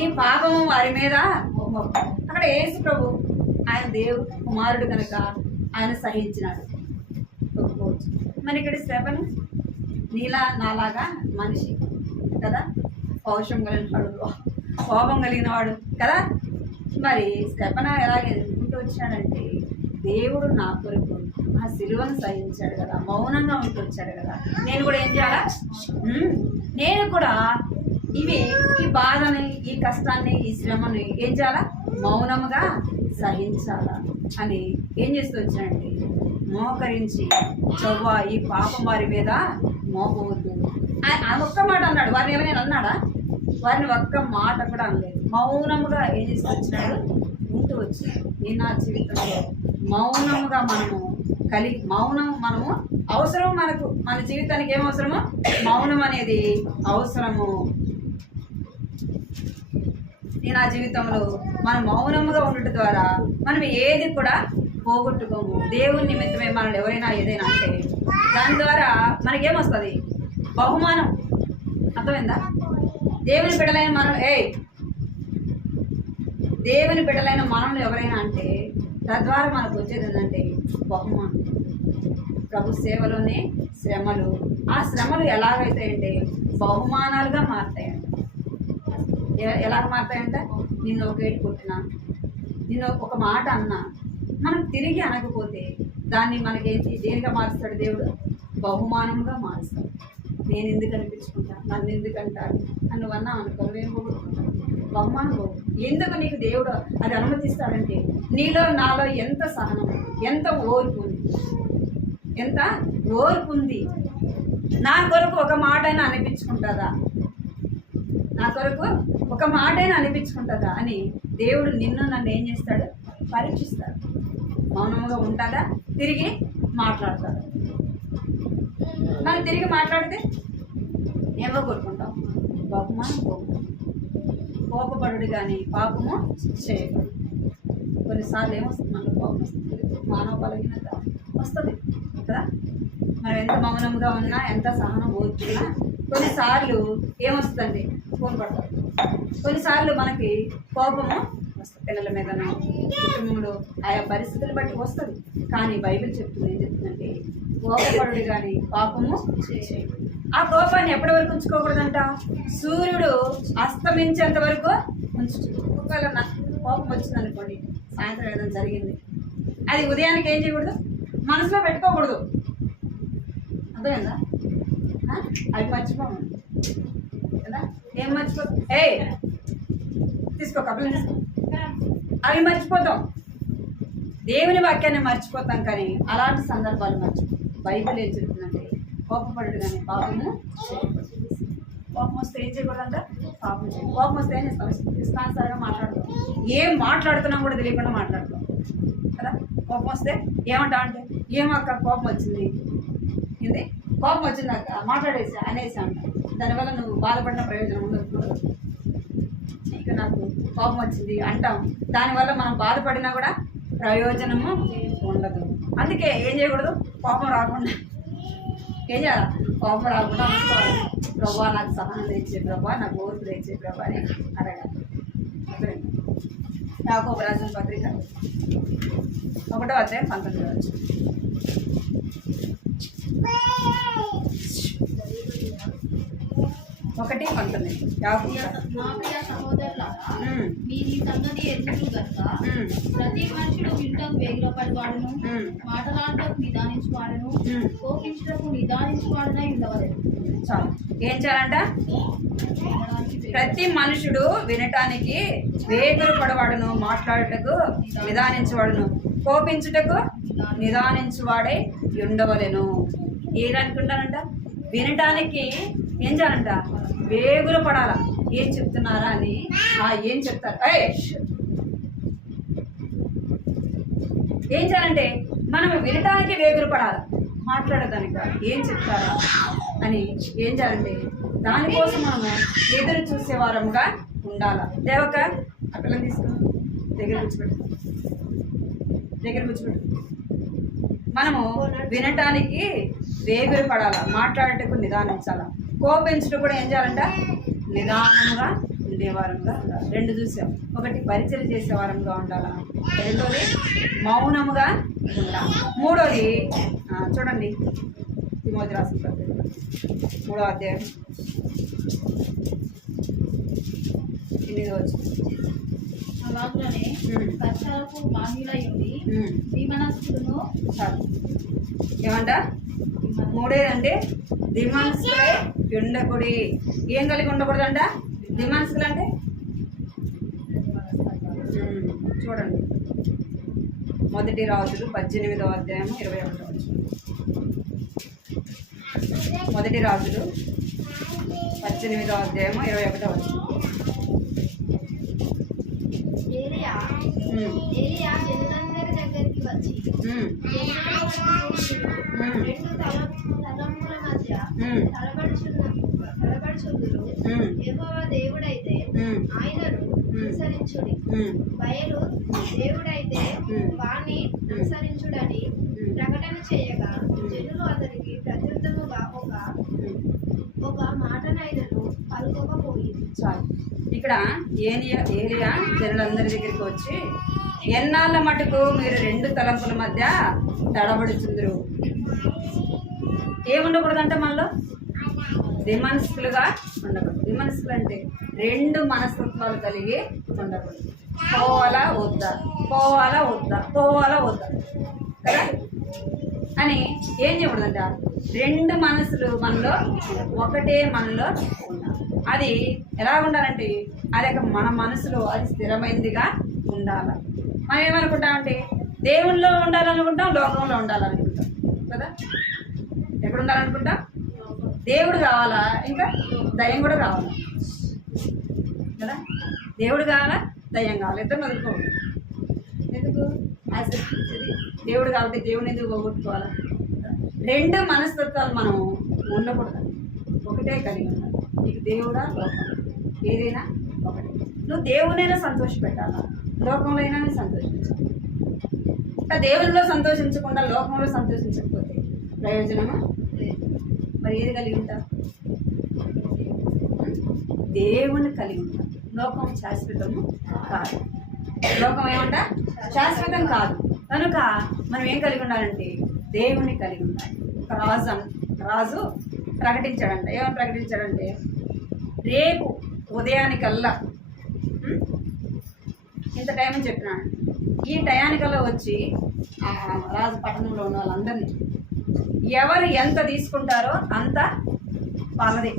ఈ పాపము వారి మీద. అక్కడ యేసు ప్రభు ఆయన దేవుడు కుమారుడు కనుక ఆయన సహించినాడు, ఒప్పుకోవచ్చు. మరి ఇక్కడ స్టెఫెన్ నాలాగా మనిషి కదా, పౌరుషం కలిగినవాడు, కోపం కలిగినవాడు కదా. మరి స్టెఫెన్ ఎలా ఎదుర్కొంటూ వచ్చాడంటే దేవుడు నా కొరకు ఆ సిలువను సహించాడు కదా, మౌనంగా ఉంటూ వచ్చాడు కదా. నేను కూడా ఏం చేయాలా? నేను కూడా ఈ బాధని, ఈ కష్టాన్ని, ఈ శ్రమని ఏం చేయాలా? మౌనముగా సహించాలా అని ఏం చేస్తూ వచ్చాడంటే మోకరించి చొవ్వ ఈ పాపం వారి మీద మోపవద్దు ఆయన ఒక్క మాట అన్నాడు. వారిని ఏమైనా అన్నాడా? వారిని ఒక్క మాట కూడా అనలేదు. మౌనముగా ఏం చేస్తూ వచ్చినాడు? ఉంటూ వచ్చి నేను నా జీవితంలో మౌనముగా మనము అవసరం. మన జీవితానికి ఏం అవసరమో మౌనం అనేది అవసరము. నేను ఆ జీవితంలో మనం మౌనముగా ఉండటం ద్వారా మనం ఏది కూడా పోగొట్టుకోము. దేవుని నిమిత్తమే మనం ఎవరైనా ఏదైనా అంటే దాని ద్వారా మనకేమొస్తుంది? బహుమానం. అర్థమైందా? దేవుని బిడ్డలైన మనల్ని ఎవరైనా అంటే తద్వారా మనకు వచ్చేది ఏంటంటే బహుమానం. ప్రభు సేవలోనే శ్రమలు, ఆ శ్రమలు ఎలాగైతాయంటే బహుమానాలుగా మారుతాయంట. ఎలాగ మారుతాయంట? నిన్ను ఒక ఏటు కొట్టినా, నిన్ను ఒక మాట అన్నా, మనం తిరిగి అనకపోతే దాన్ని మనకేంటి దేనిగా మారుస్తాడు దేవుడు? బహుమానంగా మారుస్తాడు. నేను ఎందుకు అనిపించుకుంటా, నన్ను ఎందుకు అంటారు అని నువ్వు అన్నా అనుకో, నేను పోగొట్టుకుంటాను. బహుమానం ఎందుకు నీకు దేవుడు అది అనుమతిస్తాడంటే నీలో నాలో ఎంత సహనం, ఎంత ఓర్పు ఉంది. నా కొరకు ఒక మాట అయినా అనిపించుకుంటుందా? అని దేవుడు నన్ను ఏం చేస్తాడు? పరీక్షిస్తాడు. మౌనంగా ఉంటుందా? తిరిగి మాట్లాడతాడు. మనం తిరిగి మాట్లాడితే ఏమో కొట్టుకుంటాం. కోపమా కోపపడు కానీ పాపము చేయకూడదు. కొన్నిసార్లు ఏమొస్తుంది, మనకు కోపం వస్తుంది, మానవ బలహీనత వస్తుంది కదా. మనం ఎంత మౌనంగా ఉన్నా, ఎంత సహనం పోతున్నా కొన్నిసార్లు ఏమొస్తుందండి, ఫోన్ పడతాం. కొన్నిసార్లు మనకి కోపము వస్తుంది, పిల్లల మీదనో కుటుంబంలో ఆయా పరిస్థితులు బట్టి వస్తుంది. కానీ బైబిల్ చెప్తుంది, ఏం చెప్తుందంటే కోపపడు కానీ పాపము చేయకూడదు. ఆ కోపాన్ని ఎప్పటి వరకు ఉంచుకోకూడదంట, సూర్యుడు అస్తమించేంత వరకు ఉంచుతుంది. ఒకవేళ నాకు కోపం వచ్చింది అనుకోండి, సాయంత్రం ఏదైనా జరిగింది, అది ఉదయానికి ఏం చేయకూడదు, మనసులో పెట్టుకోకూడదు. అర్థమైందా? అవి మర్చిపోము కదా. ఏం మర్చిపో తీసుకో కబులు తీసుకో, అవి మర్చిపోతాం. దేవుని వాక్యాన్ని మర్చిపోతాం, కానీ అలాంటి సందర్భాలు మర్చిపోతాం. బైబిల్ ఏం చెప్తుందంటే కోపపడు కానీ పాపము చేయకూడదు. కోపం వస్తే ఏం చేయకూడదంట, పాపం చేయకూడదు. కోపం వస్తే ఏం చేస్తాం, ఇష్టానుసారంగా మాట్లాడతాం, ఏం మాట్లాడుతున్నాం కూడా తెలియకుండా మాట్లాడతాం కదా. కోపం వస్తే ఏమంటాం అంటే, ఏమక్క కోపం వచ్చింది, ఇది కోపం వచ్చింది అక్క మాట్లాడేసి అనేసి అంట. దానివల్ల నువ్వు బాధపడిన ప్రయోజనం ఉండదు. ఇక నాకు కోపం వచ్చింది అంటాం, దానివల్ల మనం బాధపడినా కూడా ప్రయోజనము ఉండదు. అందుకే ఏం చేయకూడదు, కోపం రాకుండా ఏం చేయాలి, కోపం రాకుండా అనుకోవాలి. ప్రభా నాకు సహనం తెచ్చే ప్రభా, నాకు ఓర్పు తెచ్చే ప్రభా అని అడగాలి. యాకోబు రాసిన పత్రిక 1వ అధ్యాయం 19వ వచనం. ఒకటి 19. నా ప్రియ సహోదరులారా, మీరు ఈ సంగతి ఎరుగుదురు గనుక ప్రతి మనుషుడు వింటకు వేగిరపడివాడును, మాటలాడటకు నిదానించువాడును, కోపించుటకు నిదానించువాడునై ఉండవలెను. చాలు. ఏం చేయాలంట, ప్రతి మనుషుడు వినటానికి వేగురు పడవాడును, మాట్లాడుటకు నిదానించువాడును, కోపించుటకు నిదానించువాడే ఉండవలెను. ఏదనుకుంటానంట, వినటానికి ఏం చేయాలంట, వేగులు పడాలా. ఏం చెప్తున్నారా అని, ఏం చెప్తారు, ఏం చేయాలంటే మనం వినటానికి వేగులు పడాలి, మాట్లాడదానికి ఏం చెప్తారా అని ఏం చేయాలంటే దానికోసం మనము ఎదురు చూసే వారముగా ఉండాలా. దేవక ఆ పిల్లని తీసుకుని దగ్గర కూర్చోబెట్టు. మనము వినటానికి వేగులు పడాలా, మాట్లాడటకు నిదానించాలా, కోపించడం కూడా ఏం చేయాలంట, నిదానంగా ఉండేవారంగా ఉండాలి. 2 చూసాం. ఒకటి పరిచయం చేసేవారంగా ఉండాలా, 2వది మౌనముగా ఉండాలి, 3వది చూడండి తిమోతి రాసిన పత్రిక 3వ అధ్యాయం 8వ వచనం. అలాగనే కష్టాలకు మాన్యులై ఉండి దిమనస్కులను ఏమంట 3 అంటే దిమనస్కులై ఉండకూడి. ఏం కలిగి ఉండకూడదంట, దిమనస్కులు అంటే చూడండి 1 రాజులు 18వ అధ్యాయం 21వ వచనం. 1 రాజులు 18వ అధ్యాయం 21వ వచనం. ఏలియా జనులందరి దగ్గరికి వచ్చి రెండు తలముల మధ్య తలబడుచుందురు. యెహోవా దేవుడైతే ఆయనను అనుసరించుడి, బయలు దేవుడైతే వాణ్ణి అనుసరించుడని ప్రకటన చేయగా జనులు అతనికి ప్రత్యుత్తముగా ఒక మాటనైనను పలుకోకపోయింది. చాలు. ఇక్కడ ఏలియా జనులందరి దగ్గరికి వచ్చి, ఎన్నాళ్ళ మటుకు మీరు 2 తలంపుల మధ్య తడబడుచుందరు. ఏముండకూడదంటే మనలో దిమనస్కులుగా ఉండకూడదు. దిమనస్కులు అంటే 2 మనస్తత్వాలు కలిగి ఉండకూడదు. పోవాలా వద్దా కదా అని ఏం చేయకూడదంట, 2 మనసులు మనలో ఒకటే మనలో ఉండాలి. అది ఎలా ఉండాలంటే అది మన మనసులో అది స్థిరమైనదిగా ఉండాలి. మనం ఏమనుకుంటామంటే దేవుల్లో ఉండాలనుకుంటాం, లోకంలో ఉండాలనుకుంటాం కదా. ఎక్కడ ఉండాలనుకుంటాం, దేవుడు కావాలా, ఇంకా దయ్యం కూడా కావాలా కదా. దేవుడు కావాలా, దయ్యం కావాలి, ఇద్దరు వదులుకోవాలి. ఎందుకు ఆశించేది దేవుడు కాబట్టి దేవుని ఎందుకు పోగొట్టుకోవాలా. రెండు మనస్తత్వాలు మనం ఉండకూడదు, ఒకటే కలిగి ఉండాలి. నీకు దేవుడా లోకం ఏదైనా ఒకటే. నువ్వు దేవునైనా సంతోషపెట్టాలా, లోకంలో అయినా నువ్వు సంతోషించాలి. ఇంకా దేవునిలో సంతోషించకుండా లోకంలో సంతోషించకపోతే ప్రయోజనమా? మరి ఏది కలిగి ఉంటావు? దేవుని కలిగి ఉంటాం. లోకం శాశ్వతము కాదు. లోకం ఏమంట? శాశ్వతం కాదు. కనుక మనం ఏం కలిగి ఉండాలంటే దేవుని కలిగి ఉండాలి. ఒక రాజు ప్రకటించాడంట. ఏమని ప్రకటించాడంటే, రేపు ఉదయానికల్లా ఇంత టైం అని చెప్పినాడు. ఈ టయానికల్లా వచ్చి ఆ రాజు పట్టణంలో ఉన్న వాళ్ళందరినీ ఎవరు ఎంత తీసుకుంటారో అంత వాళ్ళదే,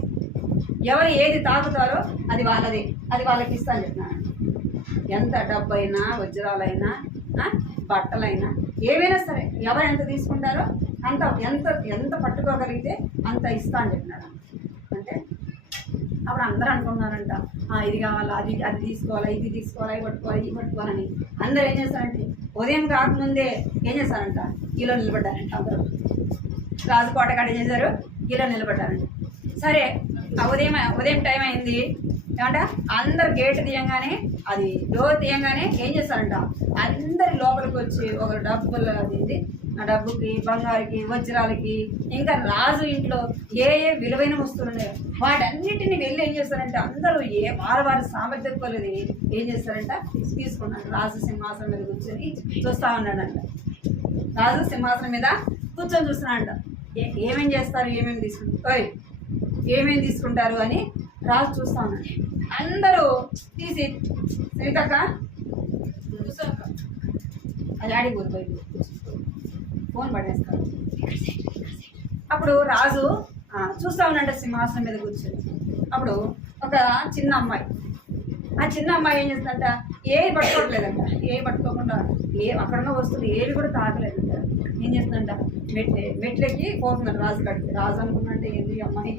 ఎవరు ఏది తాగుతారో అది వాళ్ళదే, అది వాళ్ళకి ఇస్తా అని చెప్పినాడు. ఎంత డబ్బైనా వజ్రాలైనా బట్టలైనా ఏవైనా సరే ఎవరు ఎంత తీసుకుంటారో అంత ఎంత పట్టుకోగలిగితే అంత ఇస్తా అని చెప్పినాడు. అంటే అప్పుడు అందరూ అనుకున్నారంట, ఇది కావాలా, అది తీసుకోవాలా, ఇది తీసుకోవాలా, ఇది పట్టుకోవాలి, ఇది పట్టుకోవాలని. అందరూ ఏం చేస్తారంటే ఉదయం కాకముందే ఏం చేస్తారంట, కిలో నిలబడ్డారంట. అందరూ రాజుకోట కాడ ఏం చేశారు, కిలో నిలబడ్డారంట. సరే ఉదయం టైం అయింది ఏమంట, అందరు గేట్ తీయంగానే, అది డోర్ తీయంగానే ఏం చేస్తారంట, అందరి లోపలికి వచ్చి ఒక డబ్బులు అది ఆ డబ్బుకి, బంగారుకి, వజ్రాలకి, ఇంకా రాజు ఇంట్లో ఏ విలువైన వస్తువులు ఉన్నాయో వాటన్నిటిని వెళ్ళి ఏం చేస్తారంటే అందరూ వారి సామర్థ్యం కొలది ఏం చేస్తారంట తీసుకున్నాడు. రాజు సింహాసనం మీద కూర్చొని చూస్తా ఉన్నాడంట. రాజు సింహాసనం మీద కూర్చొని చూస్తున్నాడంట. ఏమేం చేస్తారు, ఏమేమి తీసుకుంటారు అని రాజు చూస్తా ఉన్నాడు. అందరూ తీసి సీతక్క అది ఆడికి పోయి ఫోన్ పడేస్తారు. అప్పుడు రాజు చూస్తా ఉన్నాడు సింహాసనం మీద కూర్చొని. అప్పుడు ఒక చిన్న అమ్మాయి, ఆ చిన్న అమ్మాయి ఏం చేస్తుందంట, ఏవి పట్టుకోవట్లేదంట, ఏవి పట్టుకోకుండా అక్కడున్న వస్తువులు ఏవి కూడా తాకలేదంట. ఏం చేస్తుందంట, మెట్లెక్కి పోతున్నాడు రాజు కడికి. రాజు అనుకున్నట్టే ఏంది అమ్మాయి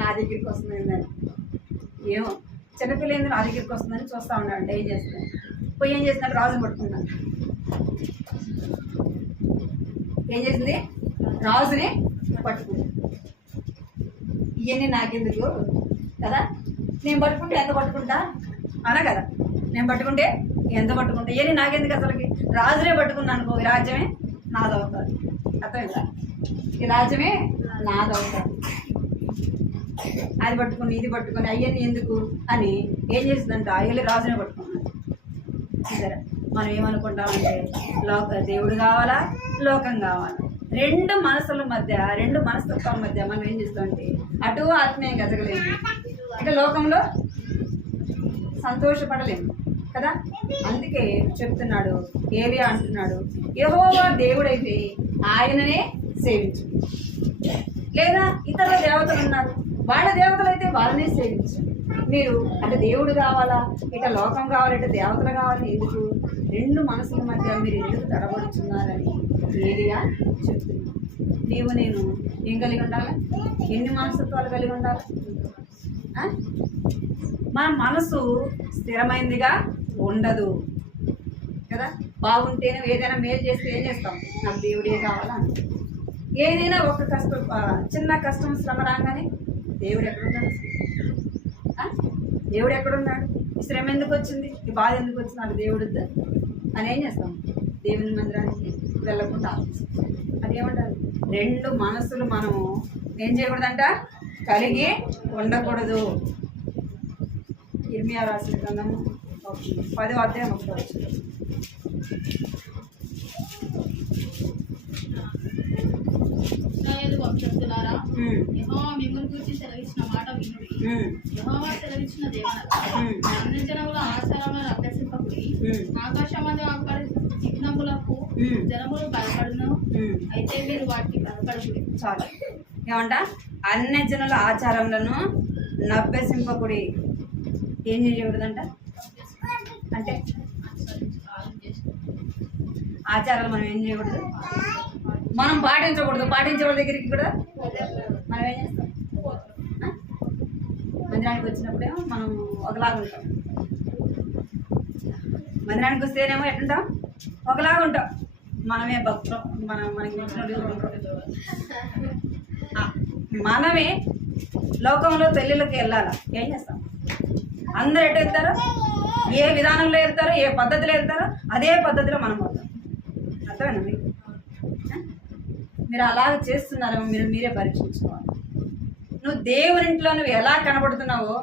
నా దగ్గరికి వస్తుందని, ఏమో చిన్నపిల్ల ఏంది నా దగ్గరికి వస్తుందని చూస్తా ఉన్నాడు. ఏం చేస్తున్నాడు, పోయి ఏం చేస్తున్నాడు, రాజుని పట్టుకున్నాడు. ఏం చేసింది, రాజుని పట్టుకుంది. ఇవన్నీ నాకెందుకు కదా, నేను పట్టుకుంటే ఎంత పట్టుకుంటా అనా కదా, నేను పట్టుకుంటే ఎంత పట్టుకుంటా, ఇవన్నీ నాకెందుకు, అసలుకి రాజునే పట్టుకున్నాను అనుకో, ఈ రాజ్యమే నాదవుతుంది. అర్థమైందా, ఈ రాజ్యమే నాదవుతుంది. అది పట్టుకుని ఇది పట్టుకొని అవన్నీ ఎందుకు అని ఏం చేసిందంట, వెళ్ళి రాజునే పట్టుకున్నాను. సరే, మనం ఏమనుకుంటామంటే దేవుడు కావాలా, లోకం కావాలా, రెండు మనసుల మధ్య, రెండు మనస్తత్వాల మధ్య మనం ఏం చేస్తామంటే అటు ఆత్మీయంగా ఎదగలేము, అంటే లోకంలో సంతోషపడలేము కదా. అందుకే చెప్తున్నాడు, ఏలియా అంటున్నాడు, యెహోవా దేవుడైతే ఆయననే సేవించు, లేదా ఇతర దేవతలు ఉన్నారు వాళ్ళ దేవతలు అయితే వాళ్ళనే సేవించు. మీరు అంటే దేవుడు కావాలా, ఇక లోకం కావాలి, ఇక దేవతలు కావాలని ఎందుకు, రెండు మనసుల మధ్య మీరు ఎందుకు తడబడుతున్నారని ఏలియా చెప్తున్నాను. నీవు నేను ఏం కలిగి ఉండాలి, ఎన్ని మనస్తత్వాలు కలిగి ఉండాలి. మన మనసు స్థిరమైందిగా ఉండదు కదా. బాగుంటేనే ఏదైనా మేలు చేస్తే ఏం చేస్తాం, నాకు దేవుడే కావాలని. ఏదైనా ఒక కష్టం, చిన్న కష్టం, శ్రమ రాగానే దేవుడు ఎక్కడున్నాడు, దేవుడు ఎక్కడున్నాడు, ఈ శ్రమ ఎందుకు వచ్చింది, ఈ బాధ ఎందుకు వచ్చింది, నాకు దేవుడు అని ఏం చేస్తాం, దేవుని మందిరానికి వెళ్ళకుండా అదేమంటారు, రెండు మనసులు మనము ఏం చేయకూడదంట, కలిగి ఉండకూడదు. ఇర్మియా రాసిన గ్రంథము 10వ అధ్యాయం 1వ వచనం. ఇశ్రాయేలు వంశస్థులారా, యెహోవా మిమ్మును గూర్చి సెలవిచ్చిన మాట వినుడి. యెహోవా సెలవిచ్చిన దేవనగా, అన్ని జనముల ఆచారములను అభ్యసింపకుడి. ఆకాశమందు చిహ్నములకు జనములు భయపడును, అయితే మీరు వాటికి భయపడకుడి. చాలు, ఏమంట, అన్ని జనుల ఆచారములను నభ్యసింపకుడి. ఏం చేయకూడదంట, అంటే ఆచారాలు మనం ఏం చేయకూడదు, మనం పాటించకూడదు. పాటించే వాళ్ళ దగ్గరికి కూడా మనం ఏం చేస్తాం, మందిరానికి వచ్చినప్పుడేమో మనం ఒకలాగా ఉంటాం, మందిరానికి వస్తేనేమో ఎట్లుంటాం, ఒకలాగా ఉంటాం. మనమే భక్తులు, మనకి మనమే లోకంలో పెళ్ళిళ్ళకి వెళ్ళాలా, ఏం చేస్తాం? అందరు ఎటు వెళ్తారో, ఏ విధానంలో వెళ్తారో, ఏ పద్ధతిలో వెళ్తారో అదే పద్ధతిలో మనం పోతాం. అర్థమేనా మీకు? మీరు అలాగ చేస్తున్నారో మీరే పరీక్షించుకోవాలి. నువ్వు దేవునింట్లో నువ్వు ఎలా కనబడుతున్నావో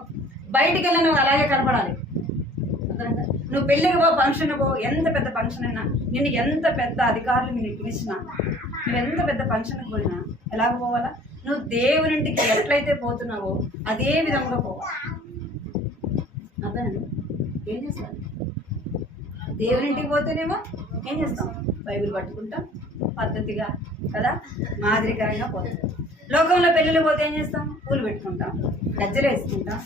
బయటికి వెళ్ళి నువ్వు అలాగే కనపడాలి. అర్థమైందా? నువ్వు పెళ్ళికి పో, ఫంక్షన్ పో, ఎంత పెద్ద ఫంక్షన్ అయినా, నిన్ను ఎంత పెద్ద అధికారులు నిన్ను పిలిచినా, నువ్వు ఎంత పెద్ద ఫంక్షన్కి పోయినా ఎలాగ పోవాలా? నువ్వు దేవునింటికి ఎట్లయితే పోతున్నావో అదే విధంగా పోవాలి. అర్థమైందా? ఏం చేస్తాను? దేవునింటికి పోతేనేమో ఏం చేస్తాం? బైబిల్ పట్టుకుంటాం, పద్ధతిగా కదా, మాదిరికరంగా పోతాం. లోకంలో పెళ్ళిళ్ళు పోతే ఏం చేస్తాం? పూలు పెట్టుకుంటాం, గజ్జలు వేసుకుంటాం.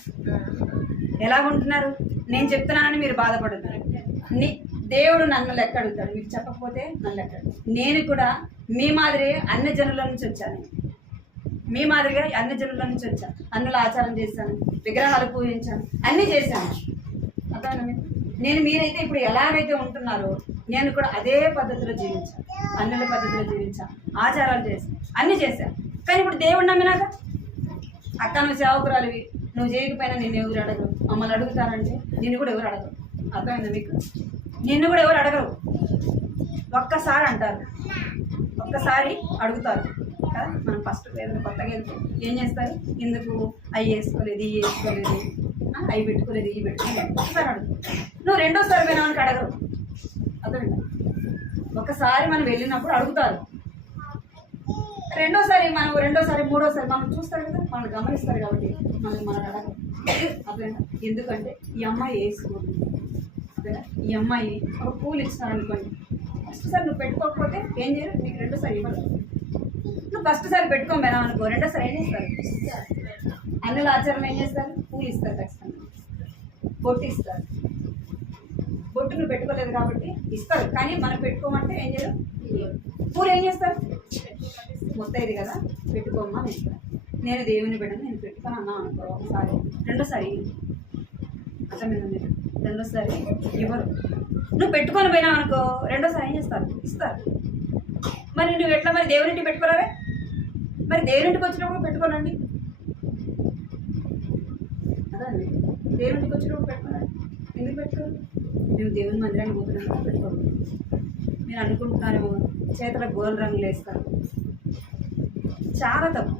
ఎలాగుంటున్నారు? నేను చెప్తున్నానని మీరు బాధపడుతున్నారు. దేవుడు నన్ను లెక్క అడుగుతాడు, మీకు చెప్పకపోతే నన్ను లెక్క అడుగుతాడు. నేను కూడా మీ మాదిరి అన్ని జనుల నుంచి వచ్చాను, మీ మాదిరిగా అన్ని జనుల నుంచి వచ్చాను. అన్నుల ఆచారం చేశాను, విగ్రహాలు పూజించాను, అన్నీ చేశాను. అర్థమైనా? నేను మీరైతే ఇప్పుడు ఎలాగైతే ఉంటున్నారో నేను కూడా అదే పద్ధతిలో జీవించాను, అన్నుల పద్ధతిలో జీవించాను, ఆచారాలు చేశాను, అన్నీ చేశాను. కానీ ఇప్పుడు దేవుడు నమ్మినాక అక్క నువ్వు సేవకురాలివి, నువ్వు చేయకపోయినా నిన్ను ఎవరు అడగరు, మమ్మల్ని అడుగుతారంటే నిన్ను కూడా ఎవరు అడగరు. అర్థమైందా మీకు? నిన్ను కూడా ఎవరు అడగరు. ఒక్కసారి అంటారు, ఒక్కసారి అడుగుతారు కదా. మనం ఫస్ట్ ఏదైనా కొత్తగా వెళ్తే ఏం చేస్తారు? ఎందుకు అవి వేసుకోలేదు, ఇవి వేసుకోలేదు, అవి పెట్టుకోలేదు, ఇవి పెట్టుకోలేదు, ఒకసారి అడుగుతారు. నువ్వు రెండోసారి పోయినామని అడగరు. అర్థమైందా? ఒకసారి మనం వెళ్ళినప్పుడు అడుగుతారు, రెండోసారి మూడోసారి మనం చూస్తారు కదా, మనం గమనిస్తారు కాబట్టి మనం అడగం. అదేనా? ఎందుకంటే ఈ అమ్మాయి వేసుకోదు, అదేనా? ఈ అమ్మాయి ఒక పూలు ఇచ్చినారు అనుకోండి, ఫస్ట్ సారి నువ్వు పెట్టుకోకపోతే ఏం చేయరు, నీకు రెండోసారి ఇవ్వరు. నువ్వు ఫస్ట్ సారి పెట్టుకోమేనా అనుకో, రెండోసారి ఏం చేస్తారు? అన్నుల ఆచారం ఏం చేస్తారు? పూలు ఇస్తారు, ఖచ్చితంగా బొట్టు ఇస్తారు. బొట్టు నువ్వు పెట్టుకోలేదు కాబట్టి ఇస్తారు, కానీ మనం పెట్టుకోమంటే ఏం చేయరు. పూలు ఏం చేస్తారు? మొత్తైది కదా, పెట్టుకోమ్మా అని ఇస్తారు. నేను దేవుని బిడ్డను, నేను పెట్టుకొని అన్నా అనుకో, ఒకసారి రెండోసారి అర్థమైందా మీరు? రెండోసారి ఇవ్వరు. నువ్వు పెట్టుకొని పోయినావు అనుకో, రెండోసారి ఏం చేస్తారు? ఇస్తారు. మరి నువ్వు ఎట్లా మరి దేవునింటికి పెట్టుకోరావే? మరి దేవునింటికి వచ్చినప్పుడు పెట్టుకోనండి, అదండి. దేవునింటికి వచ్చినప్పుడు పెట్టుకోనండి. ఎందుకు పెట్టుకోరు? మేము దేవుని మందిరానికి పోతున్నాం పెట్టుకోరు. మీరు అనుకుంటున్నారేమో చేతులకు గోల్డ్ రంగులు వేస్తారు, చాలా తప్పు,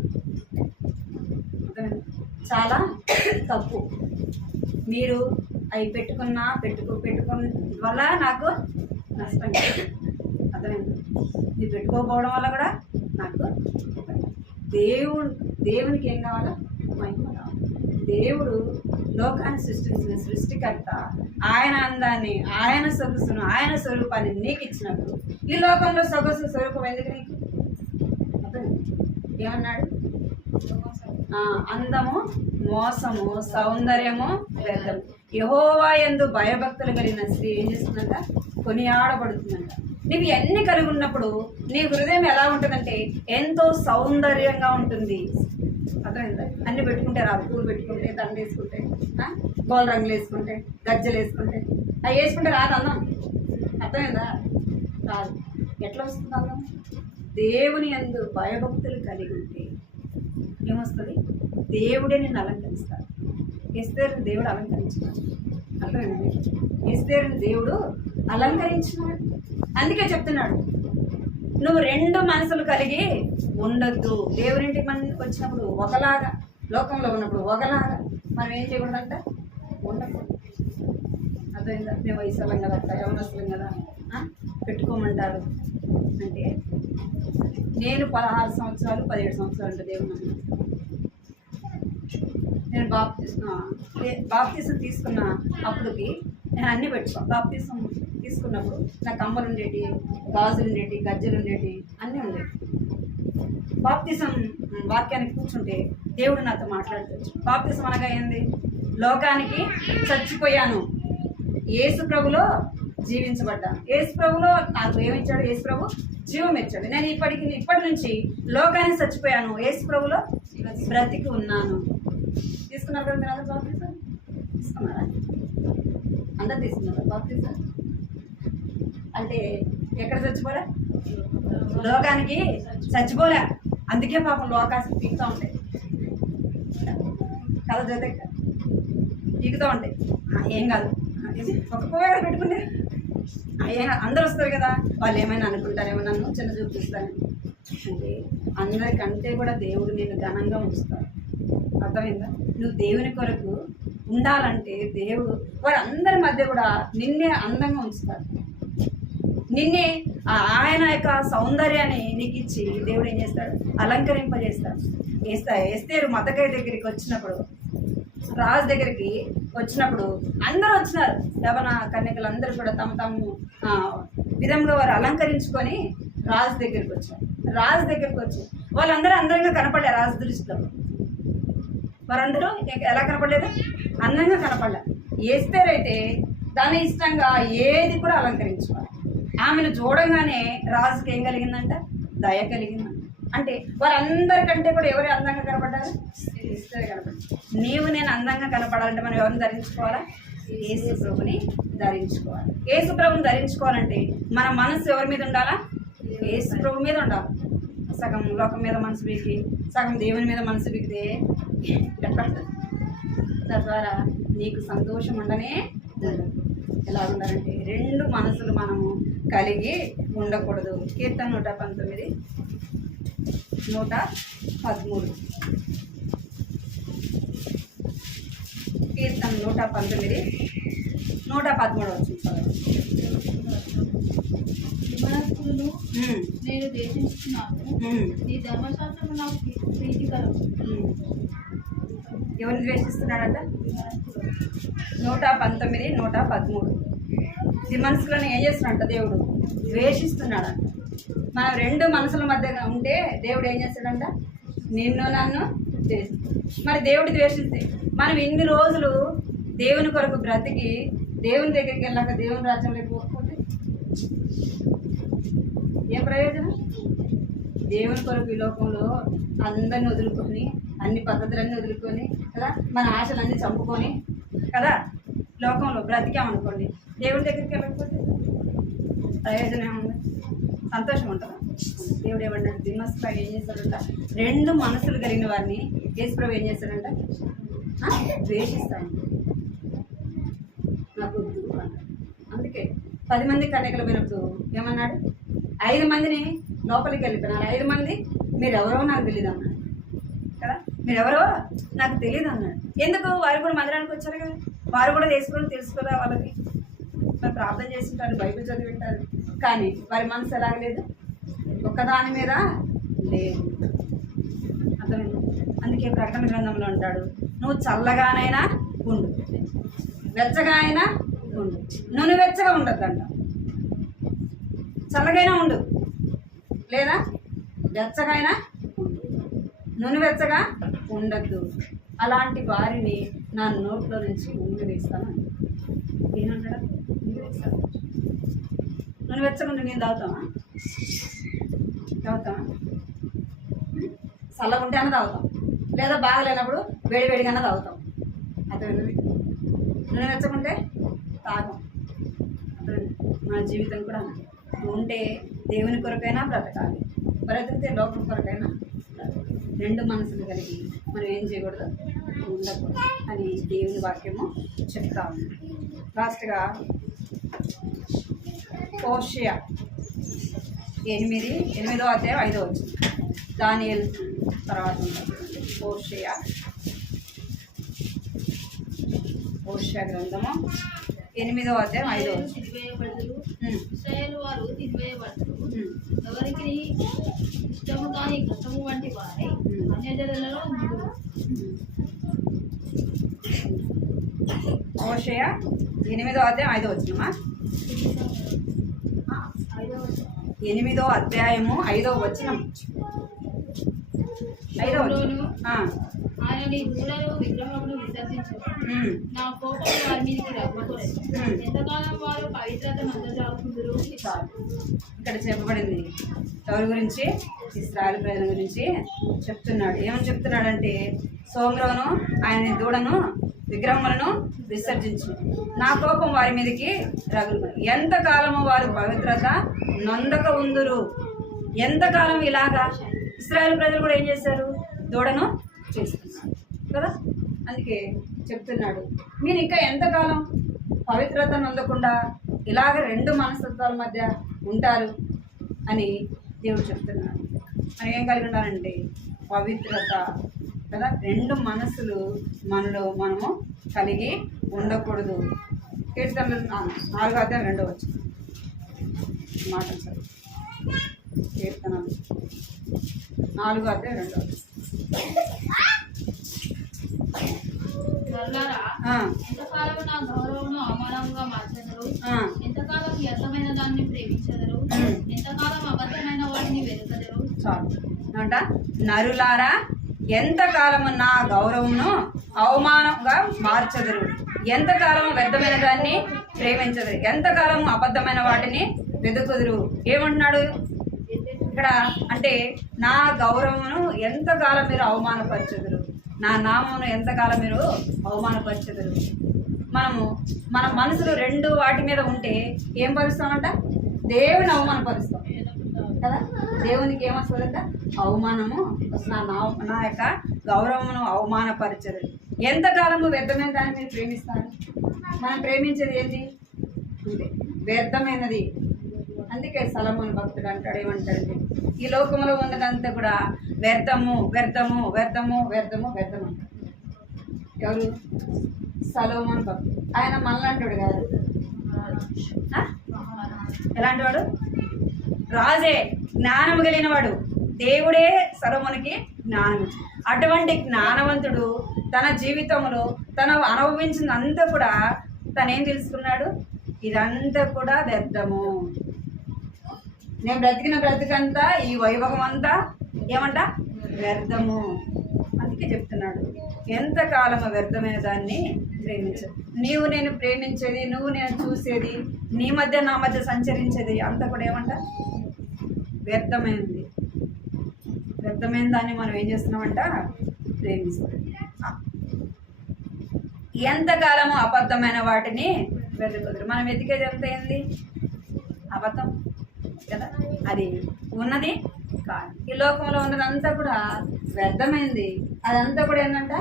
చాలా తప్పు. మీరు అవి పెట్టుకున్న వల్ల నాకు నష్టం. అర్థమైంది? మీరు పెట్టుకోకపోవడం వల్ల కూడా నాకు దేవునికి ఏం కావాలో మహిమ కావాలి. దేవుడు లోకాన్ని సృష్టించిన సృష్టికర్త, ఆయన అందాన్ని, ఆయన సొగసును, ఆయన స్వరూపాన్ని నీకు ఇచ్చినప్పుడు ఈ లోకంలో సొగసు స్వరూపం ఎందుకు నీకు? ఏమన్నాడు? అందము, మోసము, సౌందర్యము వ్యర్థము. యెహోవా యందు భయభక్తులు కలిగిన స్త్రీ ఏం చేస్తుందంట? కొనియాడబడుతుందంట. నీవు ఎన్ని కలిగి ఉన్నప్పుడు నీ హృదయం ఎలా ఉంటుందంటే ఎంతో సౌందర్యంగా ఉంటుంది. అర్థమైందా? అన్ని పెట్టుకుంటే రాదు, పూలు పెట్టుకుంటే, దండ వేసుకుంటే, గోల రంగులు వేసుకుంటే, గజ్జలు వేసుకుంటే, అవి వేసుకుంటే రాదు అందం. అర్థమైందా? రాదు. ఎట్లా వస్తుంది అందం? దేవుని యందు భయభక్తులు కలిగి ఉంటే ఏమొస్తుంది? దేవుడే నిన్ను అలంకరిస్తాడు. ఎస్తేరుని దేవుడు అలంకరించినాడు. అర్థమైంది? ఎస్తేరుని దేవుడు అలంకరించినాడు. అందుకే చెప్తున్నాడు, నువ్వు రెండు మనసులు కలిగి ఉండొద్దు. దేవునింటికి మనకి వచ్చినప్పుడు ఒకలాగా, లోకంలో ఉన్నప్పుడు ఒకలాగా, మనం ఏం చేయకూడదంట? ఉండకూడదు. అర్థమైందా? మేము వయసులం కదా, యవనస్తులం కదా, పెట్టుకోమంటారు అంటే నేను 16 సంవత్సరాలు 17 సంవత్సరాలు అంటే దేవుని నేను బాప్తీసం తీసుకున్న అప్పటికి నేను అన్నీ బాప్తీసం తీసుకున్నప్పుడు నాకు కమ్మలు ఉండేటి, గాజులు ఉండేటి, గజ్జలు ఉండేటి, అన్నీ ఉండేవి. బాప్తీసం వాక్యానికి కూర్చుంటే దేవుడు నాతో మాట్లాడుతూ, బాప్తీసం అనగా ఏంది? లోకానికి చచ్చిపోయాను, యేసు ప్రభులో జీవించబడ్డాను. యేసు ప్రభులో నాకు ఏమిచ్చాడు? యేసు ప్రభు జీవం ఇచ్చాడు. నేను ఇప్పటి నుంచి లోకానికి చచ్చిపోయాను, యేసు ప్రభులో బ్రతికి ఉన్నాను. తీసుకున్నారు కదా మీరు? అందరూ బాప్తీసం తీసుకున్నారా? అందరు తీసుకున్నారా బాప్తీసం? అంటే ఎక్కడ చచ్చిపోలే? లోకానికి చచ్చిపోలే. అందుకే పాపం లోకానికి పీకుతూ ఉంటాయి కథ జొతే పీకుతూ ఉంటాయి. ఏం కాదు, ఇది ఒక పోయాడ పెట్టుకుంటే ఏం కాదు, అందరూ వస్తారు కదా, వాళ్ళు ఏమైనా అనుకుంటారేమో నన్ను చిన్న చూపు చూస్తాను అంటే అందరికంటే కూడా దేవుడు నేను ఘనంగా ఉంచుతాడు. అర్థమైందా? నువ్వు దేవుని కొరకు ఉండాలంటే దేవుడు వారందరి మధ్య కూడా నిన్నే అందంగా ఉంచుతాడు. నిన్నే ఆయన యొక్క సౌందర్యాన్ని నీకు ఇచ్చి దేవుడు ఏం చేస్తాడు? అలంకరింపజేస్తాడు. ఎస్తేరు మతకయ్య దగ్గరికి వచ్చినప్పుడు, రాజు దగ్గరికి వచ్చినప్పుడు అందరూ వచ్చినారు. యవన కన్యకలు అందరూ కూడా తమ విధంగా వారు అలంకరించుకొని రాజు దగ్గరికి వచ్చారు. రాజు దగ్గరికి వచ్చి వాళ్ళందరూ అందంగా కనపడలే రాజు దృష్టిలో. వారందరూ ఎలా కనపడలేదు? అందంగా కనపడలే. ఎస్తేరు అయితే దాని ఇష్టంగా ఏది కూడా అలంకరించుకోవాలి. ఆమెను చూడగానే రాజుకి ఏం కలిగిందంట? దయ కలిగిందంట. అంటే వారందరికంటే కూడా ఎవరు అందంగా కనపడ్డారు? ఎస్తేరు కనపడ్డారు. నీవు నేను అందంగా కనపడాలంటే మనం ఎవరిని ధరించుకోవాలా? యేసు ప్రభుని ధరించుకోవాలి. యేసు ప్రభుని ధరించుకోవాలంటే మన మనసు ఎవరి మీద ఉండాలా? యేసు ప్రభు మీద ఉండాలి. సగం లోకం మీద మనసు బిగి, సగం దేవుని మీద మనసు బిగితే ఎట్లా ఉంటుంది? తద్వారా నీకు సంతోషం ఉండనే జరగదు. ఎలా ఉండాలంటే రెండు మనసులు మనము కలిగి ఉండకూడదు. కీర్తన 119, 113. కీర్తన 119, 113 వచ్చింది. విమనస్కులను నేను దేశిస్తున్నాను, నీ ధర్మశాస్త్రము నాకు ప్రీతికరం. ఎవరిని ద్వేషిస్తున్నాడంట? 119, 113. ఈ మనసులను ఏం చేస్తున్నాడంట? దేవుడు ద్వేషిస్తున్నాడంట. మనం రెండు మనసుల మధ్యగా ఉంటే దేవుడు ఏం చేస్తాడంట? నిన్ను నన్ను ద్వేషిస్తాడు. మరి దేవుడు ద్వేషిస్తే మనం ఇన్ని రోజులు దేవుని కొరకు బ్రతికి దేవుని దగ్గరికి వెళ్ళాక దేవుని రాజ్యంలోకి పోకపోతే ఏం ప్రయోజనం? దేవుని కొరకు ఈ లోకంలో అందరిని వదులుకొని, అన్ని పద్ధతులన్నీ వదులుకొని కదా, మన ఆశలన్నీ చంపుకొని కదా లోకంలో బ్రతికామనుకోండి, దేవుడి దగ్గరికి వెళ్ళకపోతే ప్రయోజనం ఏముంది? సంతోషం ఉంటుందా? దేవుడు ఏమన్నాడు? దిమస్ప్రభు ఏం చేస్తాడంట? రెండు మనసులు కలిగిన వారిని యేసుప్రభు ఏం చేస్తాడంట? ద్వేషిస్తాడు. నాకు వద్దు అన్నాడు. అందుకే 10 మంది కన్యకలు పోయినప్పుడు ఏమన్నాడు? 5 మందిని లోపలికి వెళ్ళిపోయినారు. 5 మంది మీరెవరో నాకు తెలియదు అన్నాడు కదా, మీరెవరో నాకు తెలియదు అన్నాడు. ఎందుకు? వారు కూడా మందిరానికి వచ్చారు కదా, వారు కూడా యేసుప్రభుని తెలుసుకోరా, వాళ్ళకి మరి ప్రార్థన చేస్తుంటారు, బైబిల్ చదివింటారు, కానీ వారి మనసు ఎలాగలేదు? ఒక్కదాని మీద లేదు. అర్థమైంది? అందుకే ప్రకటన గ్రంథంలో అంటాడు, నువ్వు చల్లగానైనా ఉండు, వెచ్చగా అయినా ఉండు, నువ్వు వెచ్చగా ఉండద్దంట. చల్లగైనా ఉండు, లేదా వెచ్చగైనా ఉండు, నువ్వు వెచ్చగా ఉండద్దు. అలాంటి వారిని నా నోట్లో నుంచి ఉంగివేస్తాను. ఏమంటాడా? ఉంగివేస్తాను. నువ్వు వెచ్చకుండా నేను తాగుతావా? చల్లగా ఉంటేనే తాగుతాం, లేదా బాగలేనప్పుడు వేడివేడిగానే తాగుతాం. అర్థమైంది? నువ్వు వెచ్చకుంటే తాగం. అర్థమైంది? మన జీవితం కూడా ఉంటే దేవుని కొరకైనా బ్రతకాలి, బ్రతికితే లోకం కొరకైనా బ్రతకాలి. రెండు మనసులు కలిగి మనం ఏం చేయకూడదు? ఉండకూడదు అని దేవుని వాక్యము చెప్తా ఉంది. లాస్ట్గా హోషేయ 8వ అధ్యాయం 5వ వచనం. దానియేలు తర్వాత ఉంటుంది. హోషేయ గ్రంథము 8వ అధ్యాయం 5వ వచనం. తిరివేయబడదు, ఇశ్రాయేలు వారు తిరివేయబడతారు. ఎవరికి ఇష్టము కాని కష్టము వంటి వారి అన్యజనులలో ఉండురు. హోషేయ 8వ అధ్యాయం 5వ వచనమా? 8వ అధ్యాయము 5వ వచనం. 5వ వచనం. ఆయన నీ దూడలు విగ్రహమును విసర్జించు, నా కోపం వారి మీదకి రవ్వకూడదు. ఎంతకాలం వారు పవిత్రతను అందజాకుందురు. ఇక్కడ చెప్పబడింది ఎవరి గురించి? ఇశ్రాయేలు ప్రజల గురించి చెప్తున్నాడు. ఏమని చెప్తున్నాడంటే, సోమ్రోను ఆయన దూడను విగ్రహములను విసర్జించు. నా కోపం వారి మీదకి రగులు. ఎంతకాలము వారు పవిత్రత నొందక ఉందురు. ఎంతకాలం ఇలాగా ఇశ్రాయేలు ప్రజలు కూడా ఏం చేశారు? దూడను చేసుకున్నారు కదా. అందుకే చెప్తున్నాడు, మీరు ఇంకా ఎంతకాలం పవిత్రత నొందకుండా ఇలాగ రెండు మనస్తత్వాల మధ్య ఉంటారు అని దేవుడు చెప్తున్నాడు. మనం ఏం కలిగి ఉండాలంటే పవిత్రత కదా. రెండు మనసులు మనము కలిగి ఉండకూడదు. కీర్తనలు 4:2 మాట సార్. కీర్తనలు 4:2 నరులారా, ఎంతకాలం నా గౌరవమును అవమానంగా మార్చెదరు? ఎంతకాలం వ్యర్థమైన దాన్ని ప్రేమించెదరు? ఎంతకాలం అబద్ధమైన వాటిని వెతుకదరు? చాలు అంట. నరులారా, ఎంతకాలము నా గౌరవమును అవమానంగా మార్చెదరు? ఎంతకాలము వ్యర్థమైన దాన్ని ప్రేమించదురు? ఎంతకాలము అబద్ధమైన వాటిని వెతుకుదురు? ఏమంటున్నాడు ఇక్కడ అంటే, నా గౌరవమును ఎంతకాలం మీరు అవమానపరచెదరు? నా నామమును ఎంతకాలం మీరు అవమానపరచెదరు? మన మనసులు రెండు వాటి మీద ఉంటే ఏం పరుస్తామంట? దేవుని అవమానపరుస్తాం కదా. దేవునికి ఏమొస్తుందంట? అవమానము. నా యొక్క గౌరవమును అవమానపరచదు. ఎంతకాలము వ్యర్థమైన దాన్ని మీరు ప్రేమిస్తారు? మనం ప్రేమించేది ఏంటి అంటే వ్యర్థమైనది. అందుకే సొలొమోను భక్తుడు అంటాడు, ఏమంటాడంటే, ఈ లోకంలో ఉన్నదంతా కూడా వ్యర్థము వ్యర్థము వ్యర్థము వ్యర్థము వ్యర్థం అంటాడు. ఎవరు? సొలొమోను భక్తుడు. ఆయన మనలాంటివాడు కాదు. ఎలాంటి వాడు? రాజే, జ్ఞానము కలిగిన వాడు. దేవుడే సొలొమోనుకి జ్ఞానం ఇచ్చాడు. అటువంటి జ్ఞానవంతుడు తన జీవితంలో తను అనుభవించిందంతా కూడా తనేం తెలుసుకున్నాడు? ఇదంతా కూడా వ్యర్థము. నేను బ్రతికిన బ్రతికంతా, ఈ వైభవం అంతా ఏమంట? వ్యర్థము. అందుకే చెప్తున్నాడు, ఎంతకాలము వ్యర్థమైన దాన్ని ప్రేమించదు. నీవు నేను ప్రేమించేది, నువ్వు నేను చూసేది, నీ మధ్య నా మధ్య సంచరించేది అంతా కూడా ఏమంట? వ్యర్థమైనది. వ్యర్థమైన దాన్ని మనం ఏం చేస్తున్నామంట? ప్రేమిస్తాం. ఎంతకాలము అబద్ధమైన వాటిని వెతుకుదురు? మనం వెతికేది ఎంత ఏంది? అబద్ధం కదా. అది ఉన్నది కాదు. ఈ లోకంలో ఉన్నదంతా కూడా వ్యర్థమైంది. అదంతా కూడా ఏంటంట?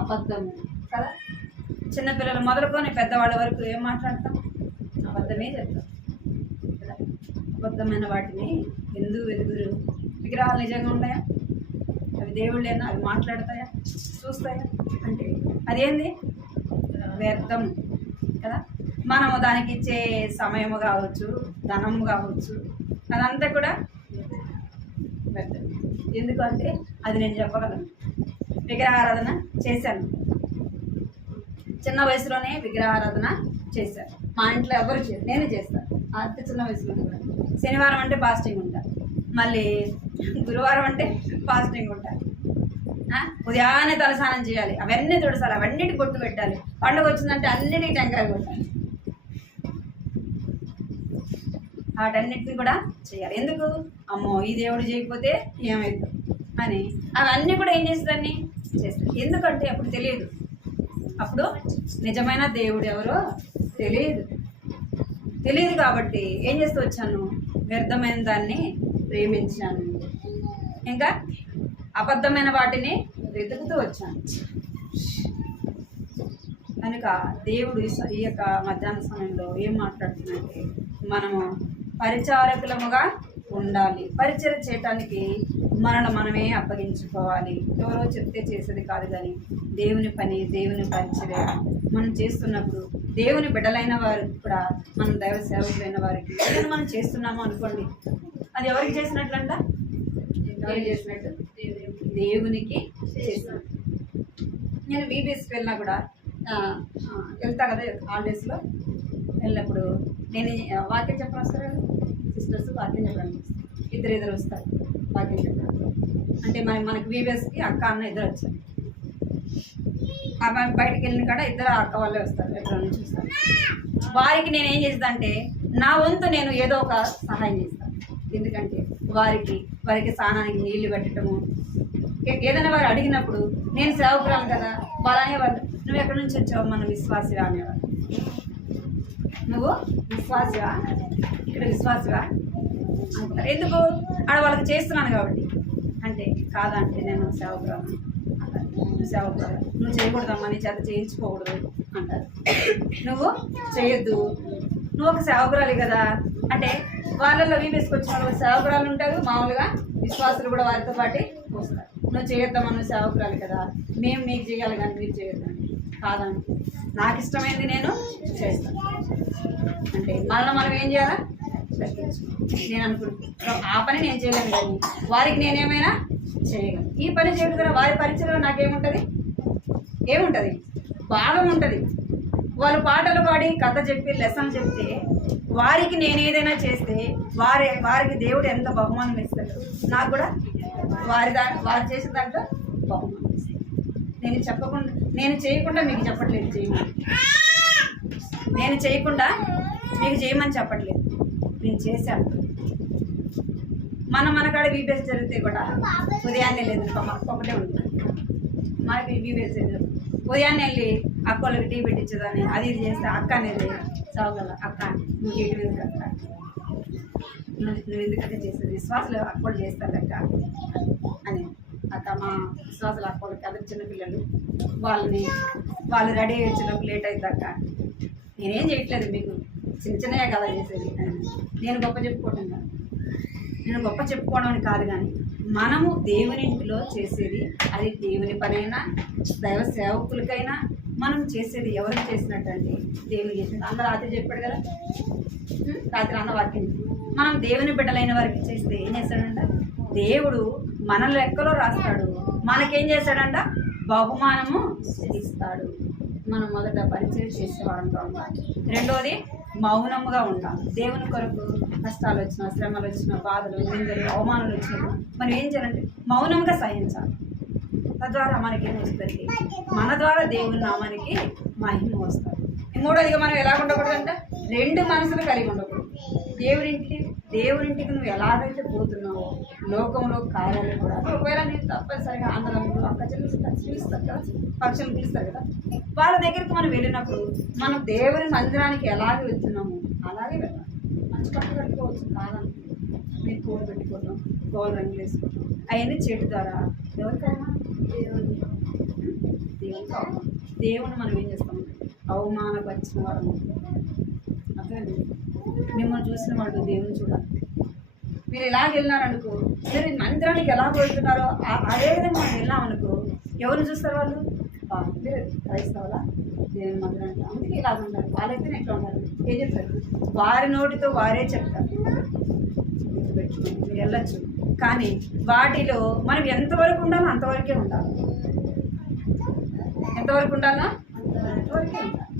అబద్ధము కదా. చిన్నపిల్లలు మొదలుకొని పెద్దవాళ్ళ వరకు ఏం మాట్లాడతాం? అబద్ధమే చెప్తాం కదా. అబద్ధమైన వాటిని ఎందుకు వెతుకుదురు? విగ్రహాలు నిజంగా ఉన్నాయా? అవి దేవుళ్ళేనా? అవి మాట్లాడతాయా? చూస్తాయా? అంటే అదేంది? వ్యర్థం కదా. మనము దానికి ఇచ్చే సమయము కావచ్చు, ధనము కావచ్చు, అదంతా కూడా వ్యర్థం. ఎందుకంటే అది నేను చెప్పగలను. విగ్రహారాధన చేశాను, చిన్న వయసులోనే విగ్రహారాధన చేశాను. మా ఇంట్లో ఎవరు చేయరు, నేనే చేస్తాను. అంత చిన్న వయసులో కూడా శనివారం అంటే ఫాస్టింగ్ ఉంటాను, మళ్ళీ గురువారం అంటే ఫాస్టింగ్ ఉంటాను. ఉదయాన్నే తలస్నానం చేయాలి, అవన్నీ తుడసాలి, అవన్నిటికి బొట్టు పెట్టాలి. పండుగ వచ్చిందంటే అన్నిటికీ టెంకాయ కొట్టాలి. వాటన్నిటిని కూడా చేయాలి. ఎందుకు? అమ్మో ఈ దేవుడు చేయకపోతే ఏమవుతుంది అని అవన్నీ కూడా ఏం చేసేదాన్ని చేస్తాను. ఎందుకంటే అప్పుడు తెలియదు, అప్పుడు నిజమైన దేవుడు ఎవరో తెలియదు కాబట్టి ఏం చేస్తూ వచ్చాను? వ్యర్థమైన దాన్ని ప్రేమించాను, ఇంకా అబద్ధమైన వాటిని వెతుకుతూ వచ్చాను. కనుక దేవుడు ఈ యొక్క మధ్యాహ్న సమయంలో ఏం మాట్లాడుతుందంటే, మనము పరిచారకులముగా ఉండాలి. పరిచయం చేయటానికి మనమే అప్పగించుకోవాలి. ఎవరో చెప్తే చేసేది కాదు, కానీ దేవుని పని, దేవుని పరిచర్య మనం చేస్తున్నప్పుడు దేవుని బిడ్డలైన వారు కూడా, మనం దైవ సేవకులైన వారికి ఏదైనా మనం చేస్తున్నాము అనుకోండి, అది ఎవరికి చేసినట్లంట? ఎవరికి చేసినట్టు? దేవునికి చేసినట్టు. నేను బీబీఎస్కి వెళ్ళినా కూడా వెళ్తా కదా, హాలిడేస్లో వెళ్ళినప్పుడు నేను వాక్యం చెప్పడం వస్తారు కదా సిస్టర్స్, వాక్యం చెప్పడానికి ఇద్దరు వస్తారు వాక్యం చెప్పడానికి. అంటే మనకి బీబీఎస్కి అక్క అన్న ఇద్దరు వచ్చారు. ఆమె బయటకు వెళ్ళిన కాడ ఇద్దరు అక్క వాళ్ళే వస్తారు, ఎక్కడ నుంచి వస్తారు. వారికి నేను ఏం చేస్తాను అంటే, నా వంతు నేను ఏదో ఒక సహాయం చేస్తాను. ఎందుకంటే వారికి స్నానానికి నీళ్లు పెట్టడము, ఏదైనా వారు అడిగినప్పుడు నేను సేవకురాలు కదా వాళ్ళు అనేవాళ్ళు, నువ్వు ఎక్కడి నుంచి వచ్చావు, మన విశ్వాసిగా అనేవాళ్ళు. నువ్వు విశ్వాసిగా, ఇక్కడ విశ్వాసిగా అనుకుంటారు. ఎందుకు? ఆడ వాళ్ళకి చేస్తున్నాను కాబట్టి. అంటే కాదంటే నేను సేవకురాలు, నువ్వు సేవకురాలు, నువ్వు చేయకూడదమ్మా, నీ చేత చేయించుకోకూడదు అంటారు. నువ్వు చేయొద్దు, నువ్వు ఒక సేవకురాలి కదా అంటే వాళ్ళలో వేసుకొచ్చిన వాళ్ళు సేవకురాలు ఉంటారు, మామూలుగా విశ్వాసులు కూడా వారితో పాటు వస్తారు. నువ్వు చేయొద్దామా, నువ్వు సేవకురాలి కదా, మేము మీకు చేయాలి కానీ మీరు చేయొద్దండి. కాదండి, నాకు ఇష్టమైంది నేను చేస్తాను అంటే మనం ఏం చేయాలా? నేను అనుకుంటున్నాను ఆ పని నేను చేయలేను కానీ వారికి నేనేమైనా చేయగలను. ఈ పని చేయడం ద్వారా వారి పరిచయంలో నాకేముంటుంది? ఏముంటుంది? భాగం ఉంటుంది. వాళ్ళు పాటలు పాడి కథ చెప్పి లెసన్ చెప్తే వారికి నేను ఏదైనా చేస్తే వారికి దేవుడు ఎంత బహుమానం ఇస్తాడు, నాకు కూడా వారు చేసిన దాంట్లో బహుమానం ఇస్తాడు. నేను చేయకుండా మీకు చెప్పట్లేదు చేయమని, నేను చేయకుండా మీకు చేయమని చెప్పట్లేదు, నేను చేశాను. మన కాడ వీబీఎస్ జరిగితే కూడా ఉదయాన్నే లేదు, ఒకటే ఉంటుంది మనకి వీబీఎస్ జరిగింది. ఉదయాన్నే వెళ్ళి అక్క వాళ్ళకి టీ పెట్టించదని అది ఇది చేస్తే అక్క అనేది చదవగల, అక్క నువ్వు చేయటం ఎందుకు అక్క, నువ్వు ఎందుకంటే చేసేది విశ్వాసాలు అక్కలు చేస్తారు అక్క అని. అక్క మా విశ్వాసాలు అక్కడికి అందరు చిన్నపిల్లలు వాళ్ళు రెడీ అయ్యేందుకు లేట్ అవుతుంది అక్క, నేనేం చేయట్లేదు, మీకు చిన్నయే కదా చేసేది. నేను గొప్ప చెప్పుకోవటం కాదు, నేను గొప్ప చెప్పుకోవడం అని కాదు, కానీ మనము దేవుని ఇంటిలో చేసేది అది దేవుని పనైనా దైవ సేవకులకైనా మనం చేసేది ఎవరికి చేసినట్టు అంటే దేవుని చేసినట్టు. అందరూ రాత్రి చెప్పాడు కదా, రాత్రి అన్న వాక్యం మనం దేవుని బిడ్డలైన వారికి చేస్తే ఏం చేస్తాడంట? దేవుడు మన లెక్కలో రాస్తాడు, మనకేం చేస్తాడంట? బహుమానము ఇస్తాడు. మనం మొదట పరిచయం చేసేవారంగా ఉండాలి. రెండోది మౌనముగా ఉండాలి. దేవుని కొరకు కష్టాలు వచ్చినా, శ్రమలు వచ్చినా, బాధలు, నిందలు, అవమానాలు వచ్చినప్పుడు మనం ఏం చేయాలంటే మౌనంగా సహించాలి. తద్వారా మనకేం వస్తుంది? మన ద్వారా దేవుని నామానికి మహిమ వస్తుంది. మూడోదిగా మనం ఎలా ఉండకూడదంట? రెండు మనసులు కలిగి ఉండకూడదు. దేవునింటికి నువ్వు ఎలాగైతే పోతున్నావో లోకంలో కార్యాలు కూడా, ఒకవేళ నేను తప్పనిసరిగా ఆందోళనలు అక్క పిలుస్తారు కదా, పక్షులు పిలుస్తారు కదా, వాళ్ళ దగ్గరికి మనం వెళ్ళినప్పుడు మనం దేవుని మందిరానికి ఎలాగ వెళ్తున్నామో అలాగే వెళ్ళాలి. మంచి పట్టు కట్టుకోవచ్చు కాదని మీరు కోలు పెట్టుకోవడం, గోల్ రంగులు వేసుకోవడం అవన్నీ చెట్టు ద్వారా ఎవరికైనా దేవుని మనం ఏం చేస్తాం? అవమానపరిచిన వాడు అర్థమైంది. మిమ్మల్ని చూసిన వాడు దేవుని చూడాలి. మీరు ఎలాగ వెళ్ళినారనుకో, మీరు మందిరానికి ఎలా వెళ్తున్నారో అదే విధంగా మనం వెళ్ళామనుకో ఎవరిని చూస్తారు? వాళ్ళు మీరు క్రైస్తవులా దేవుని మందిరానికి, అందుకే ఇలాగ ఉంటారు. వాళ్ళైతే ఎట్లా ఉండాలి? ఏం చెప్తారు? వారి నోటితో వారే చెప్తారు. గుర్తుపెట్టుకోండి, మీరు వెళ్ళచ్చు, కానీ వాటిలో మనం ఎంతవరకు ఉండాలో అంతవరకే ఉండాలి. ఎంతవరకు ఉండాలో అంతవరకే ఉండాలి.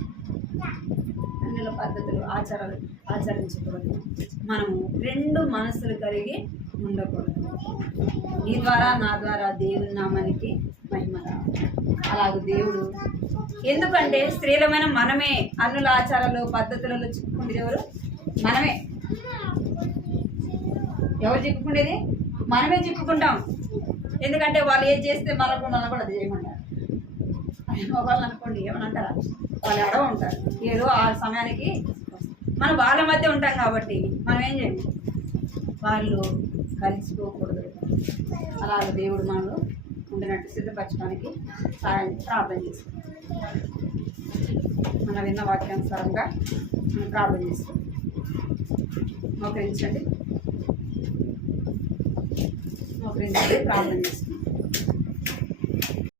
అన్నిల పద్ధతులు ఆచారాలు ఆచరించకూడదు. మనము రెండు మనసులు కలిగి ఉండకూడదు. నీ ద్వారా నా ద్వారా దేవుని నామానికి మహిమ రావాలి. అలాగే దేవుడు ఎందుకంటే స్త్రీలమైన మనమే అన్నుల ఆచారాలు పద్ధతులలో చిక్కుకుండేది ఎవరు? మనమే. ఎవరు చిక్కుకుండేది? మనమే చిక్కుకుంటాం. ఎందుకంటే వాళ్ళు ఏది చేస్తే మనకు కూడా అది చేయమంటారు. వాళ్ళు అనుకోండి ఏమనంటారా, వాళ్ళు ఎడవ ఉంటారు, ఏదో ఆ సమయానికి మనం వాళ్ళ మధ్య ఉంటాం కాబట్టి మనం ఏం చేయండి, వాళ్ళు కలిసిపోకూడదు. అలాగే దేవుడు మనలో ఉండినట్టు సిద్ధపరచడానికి ప్రార్థన చేస్తాం. మనం విన్న వాక్యానుసారంగా మనం ప్రార్థన చేస్తాం. మోకరించండి, ప్రార్థన చేస్తాం.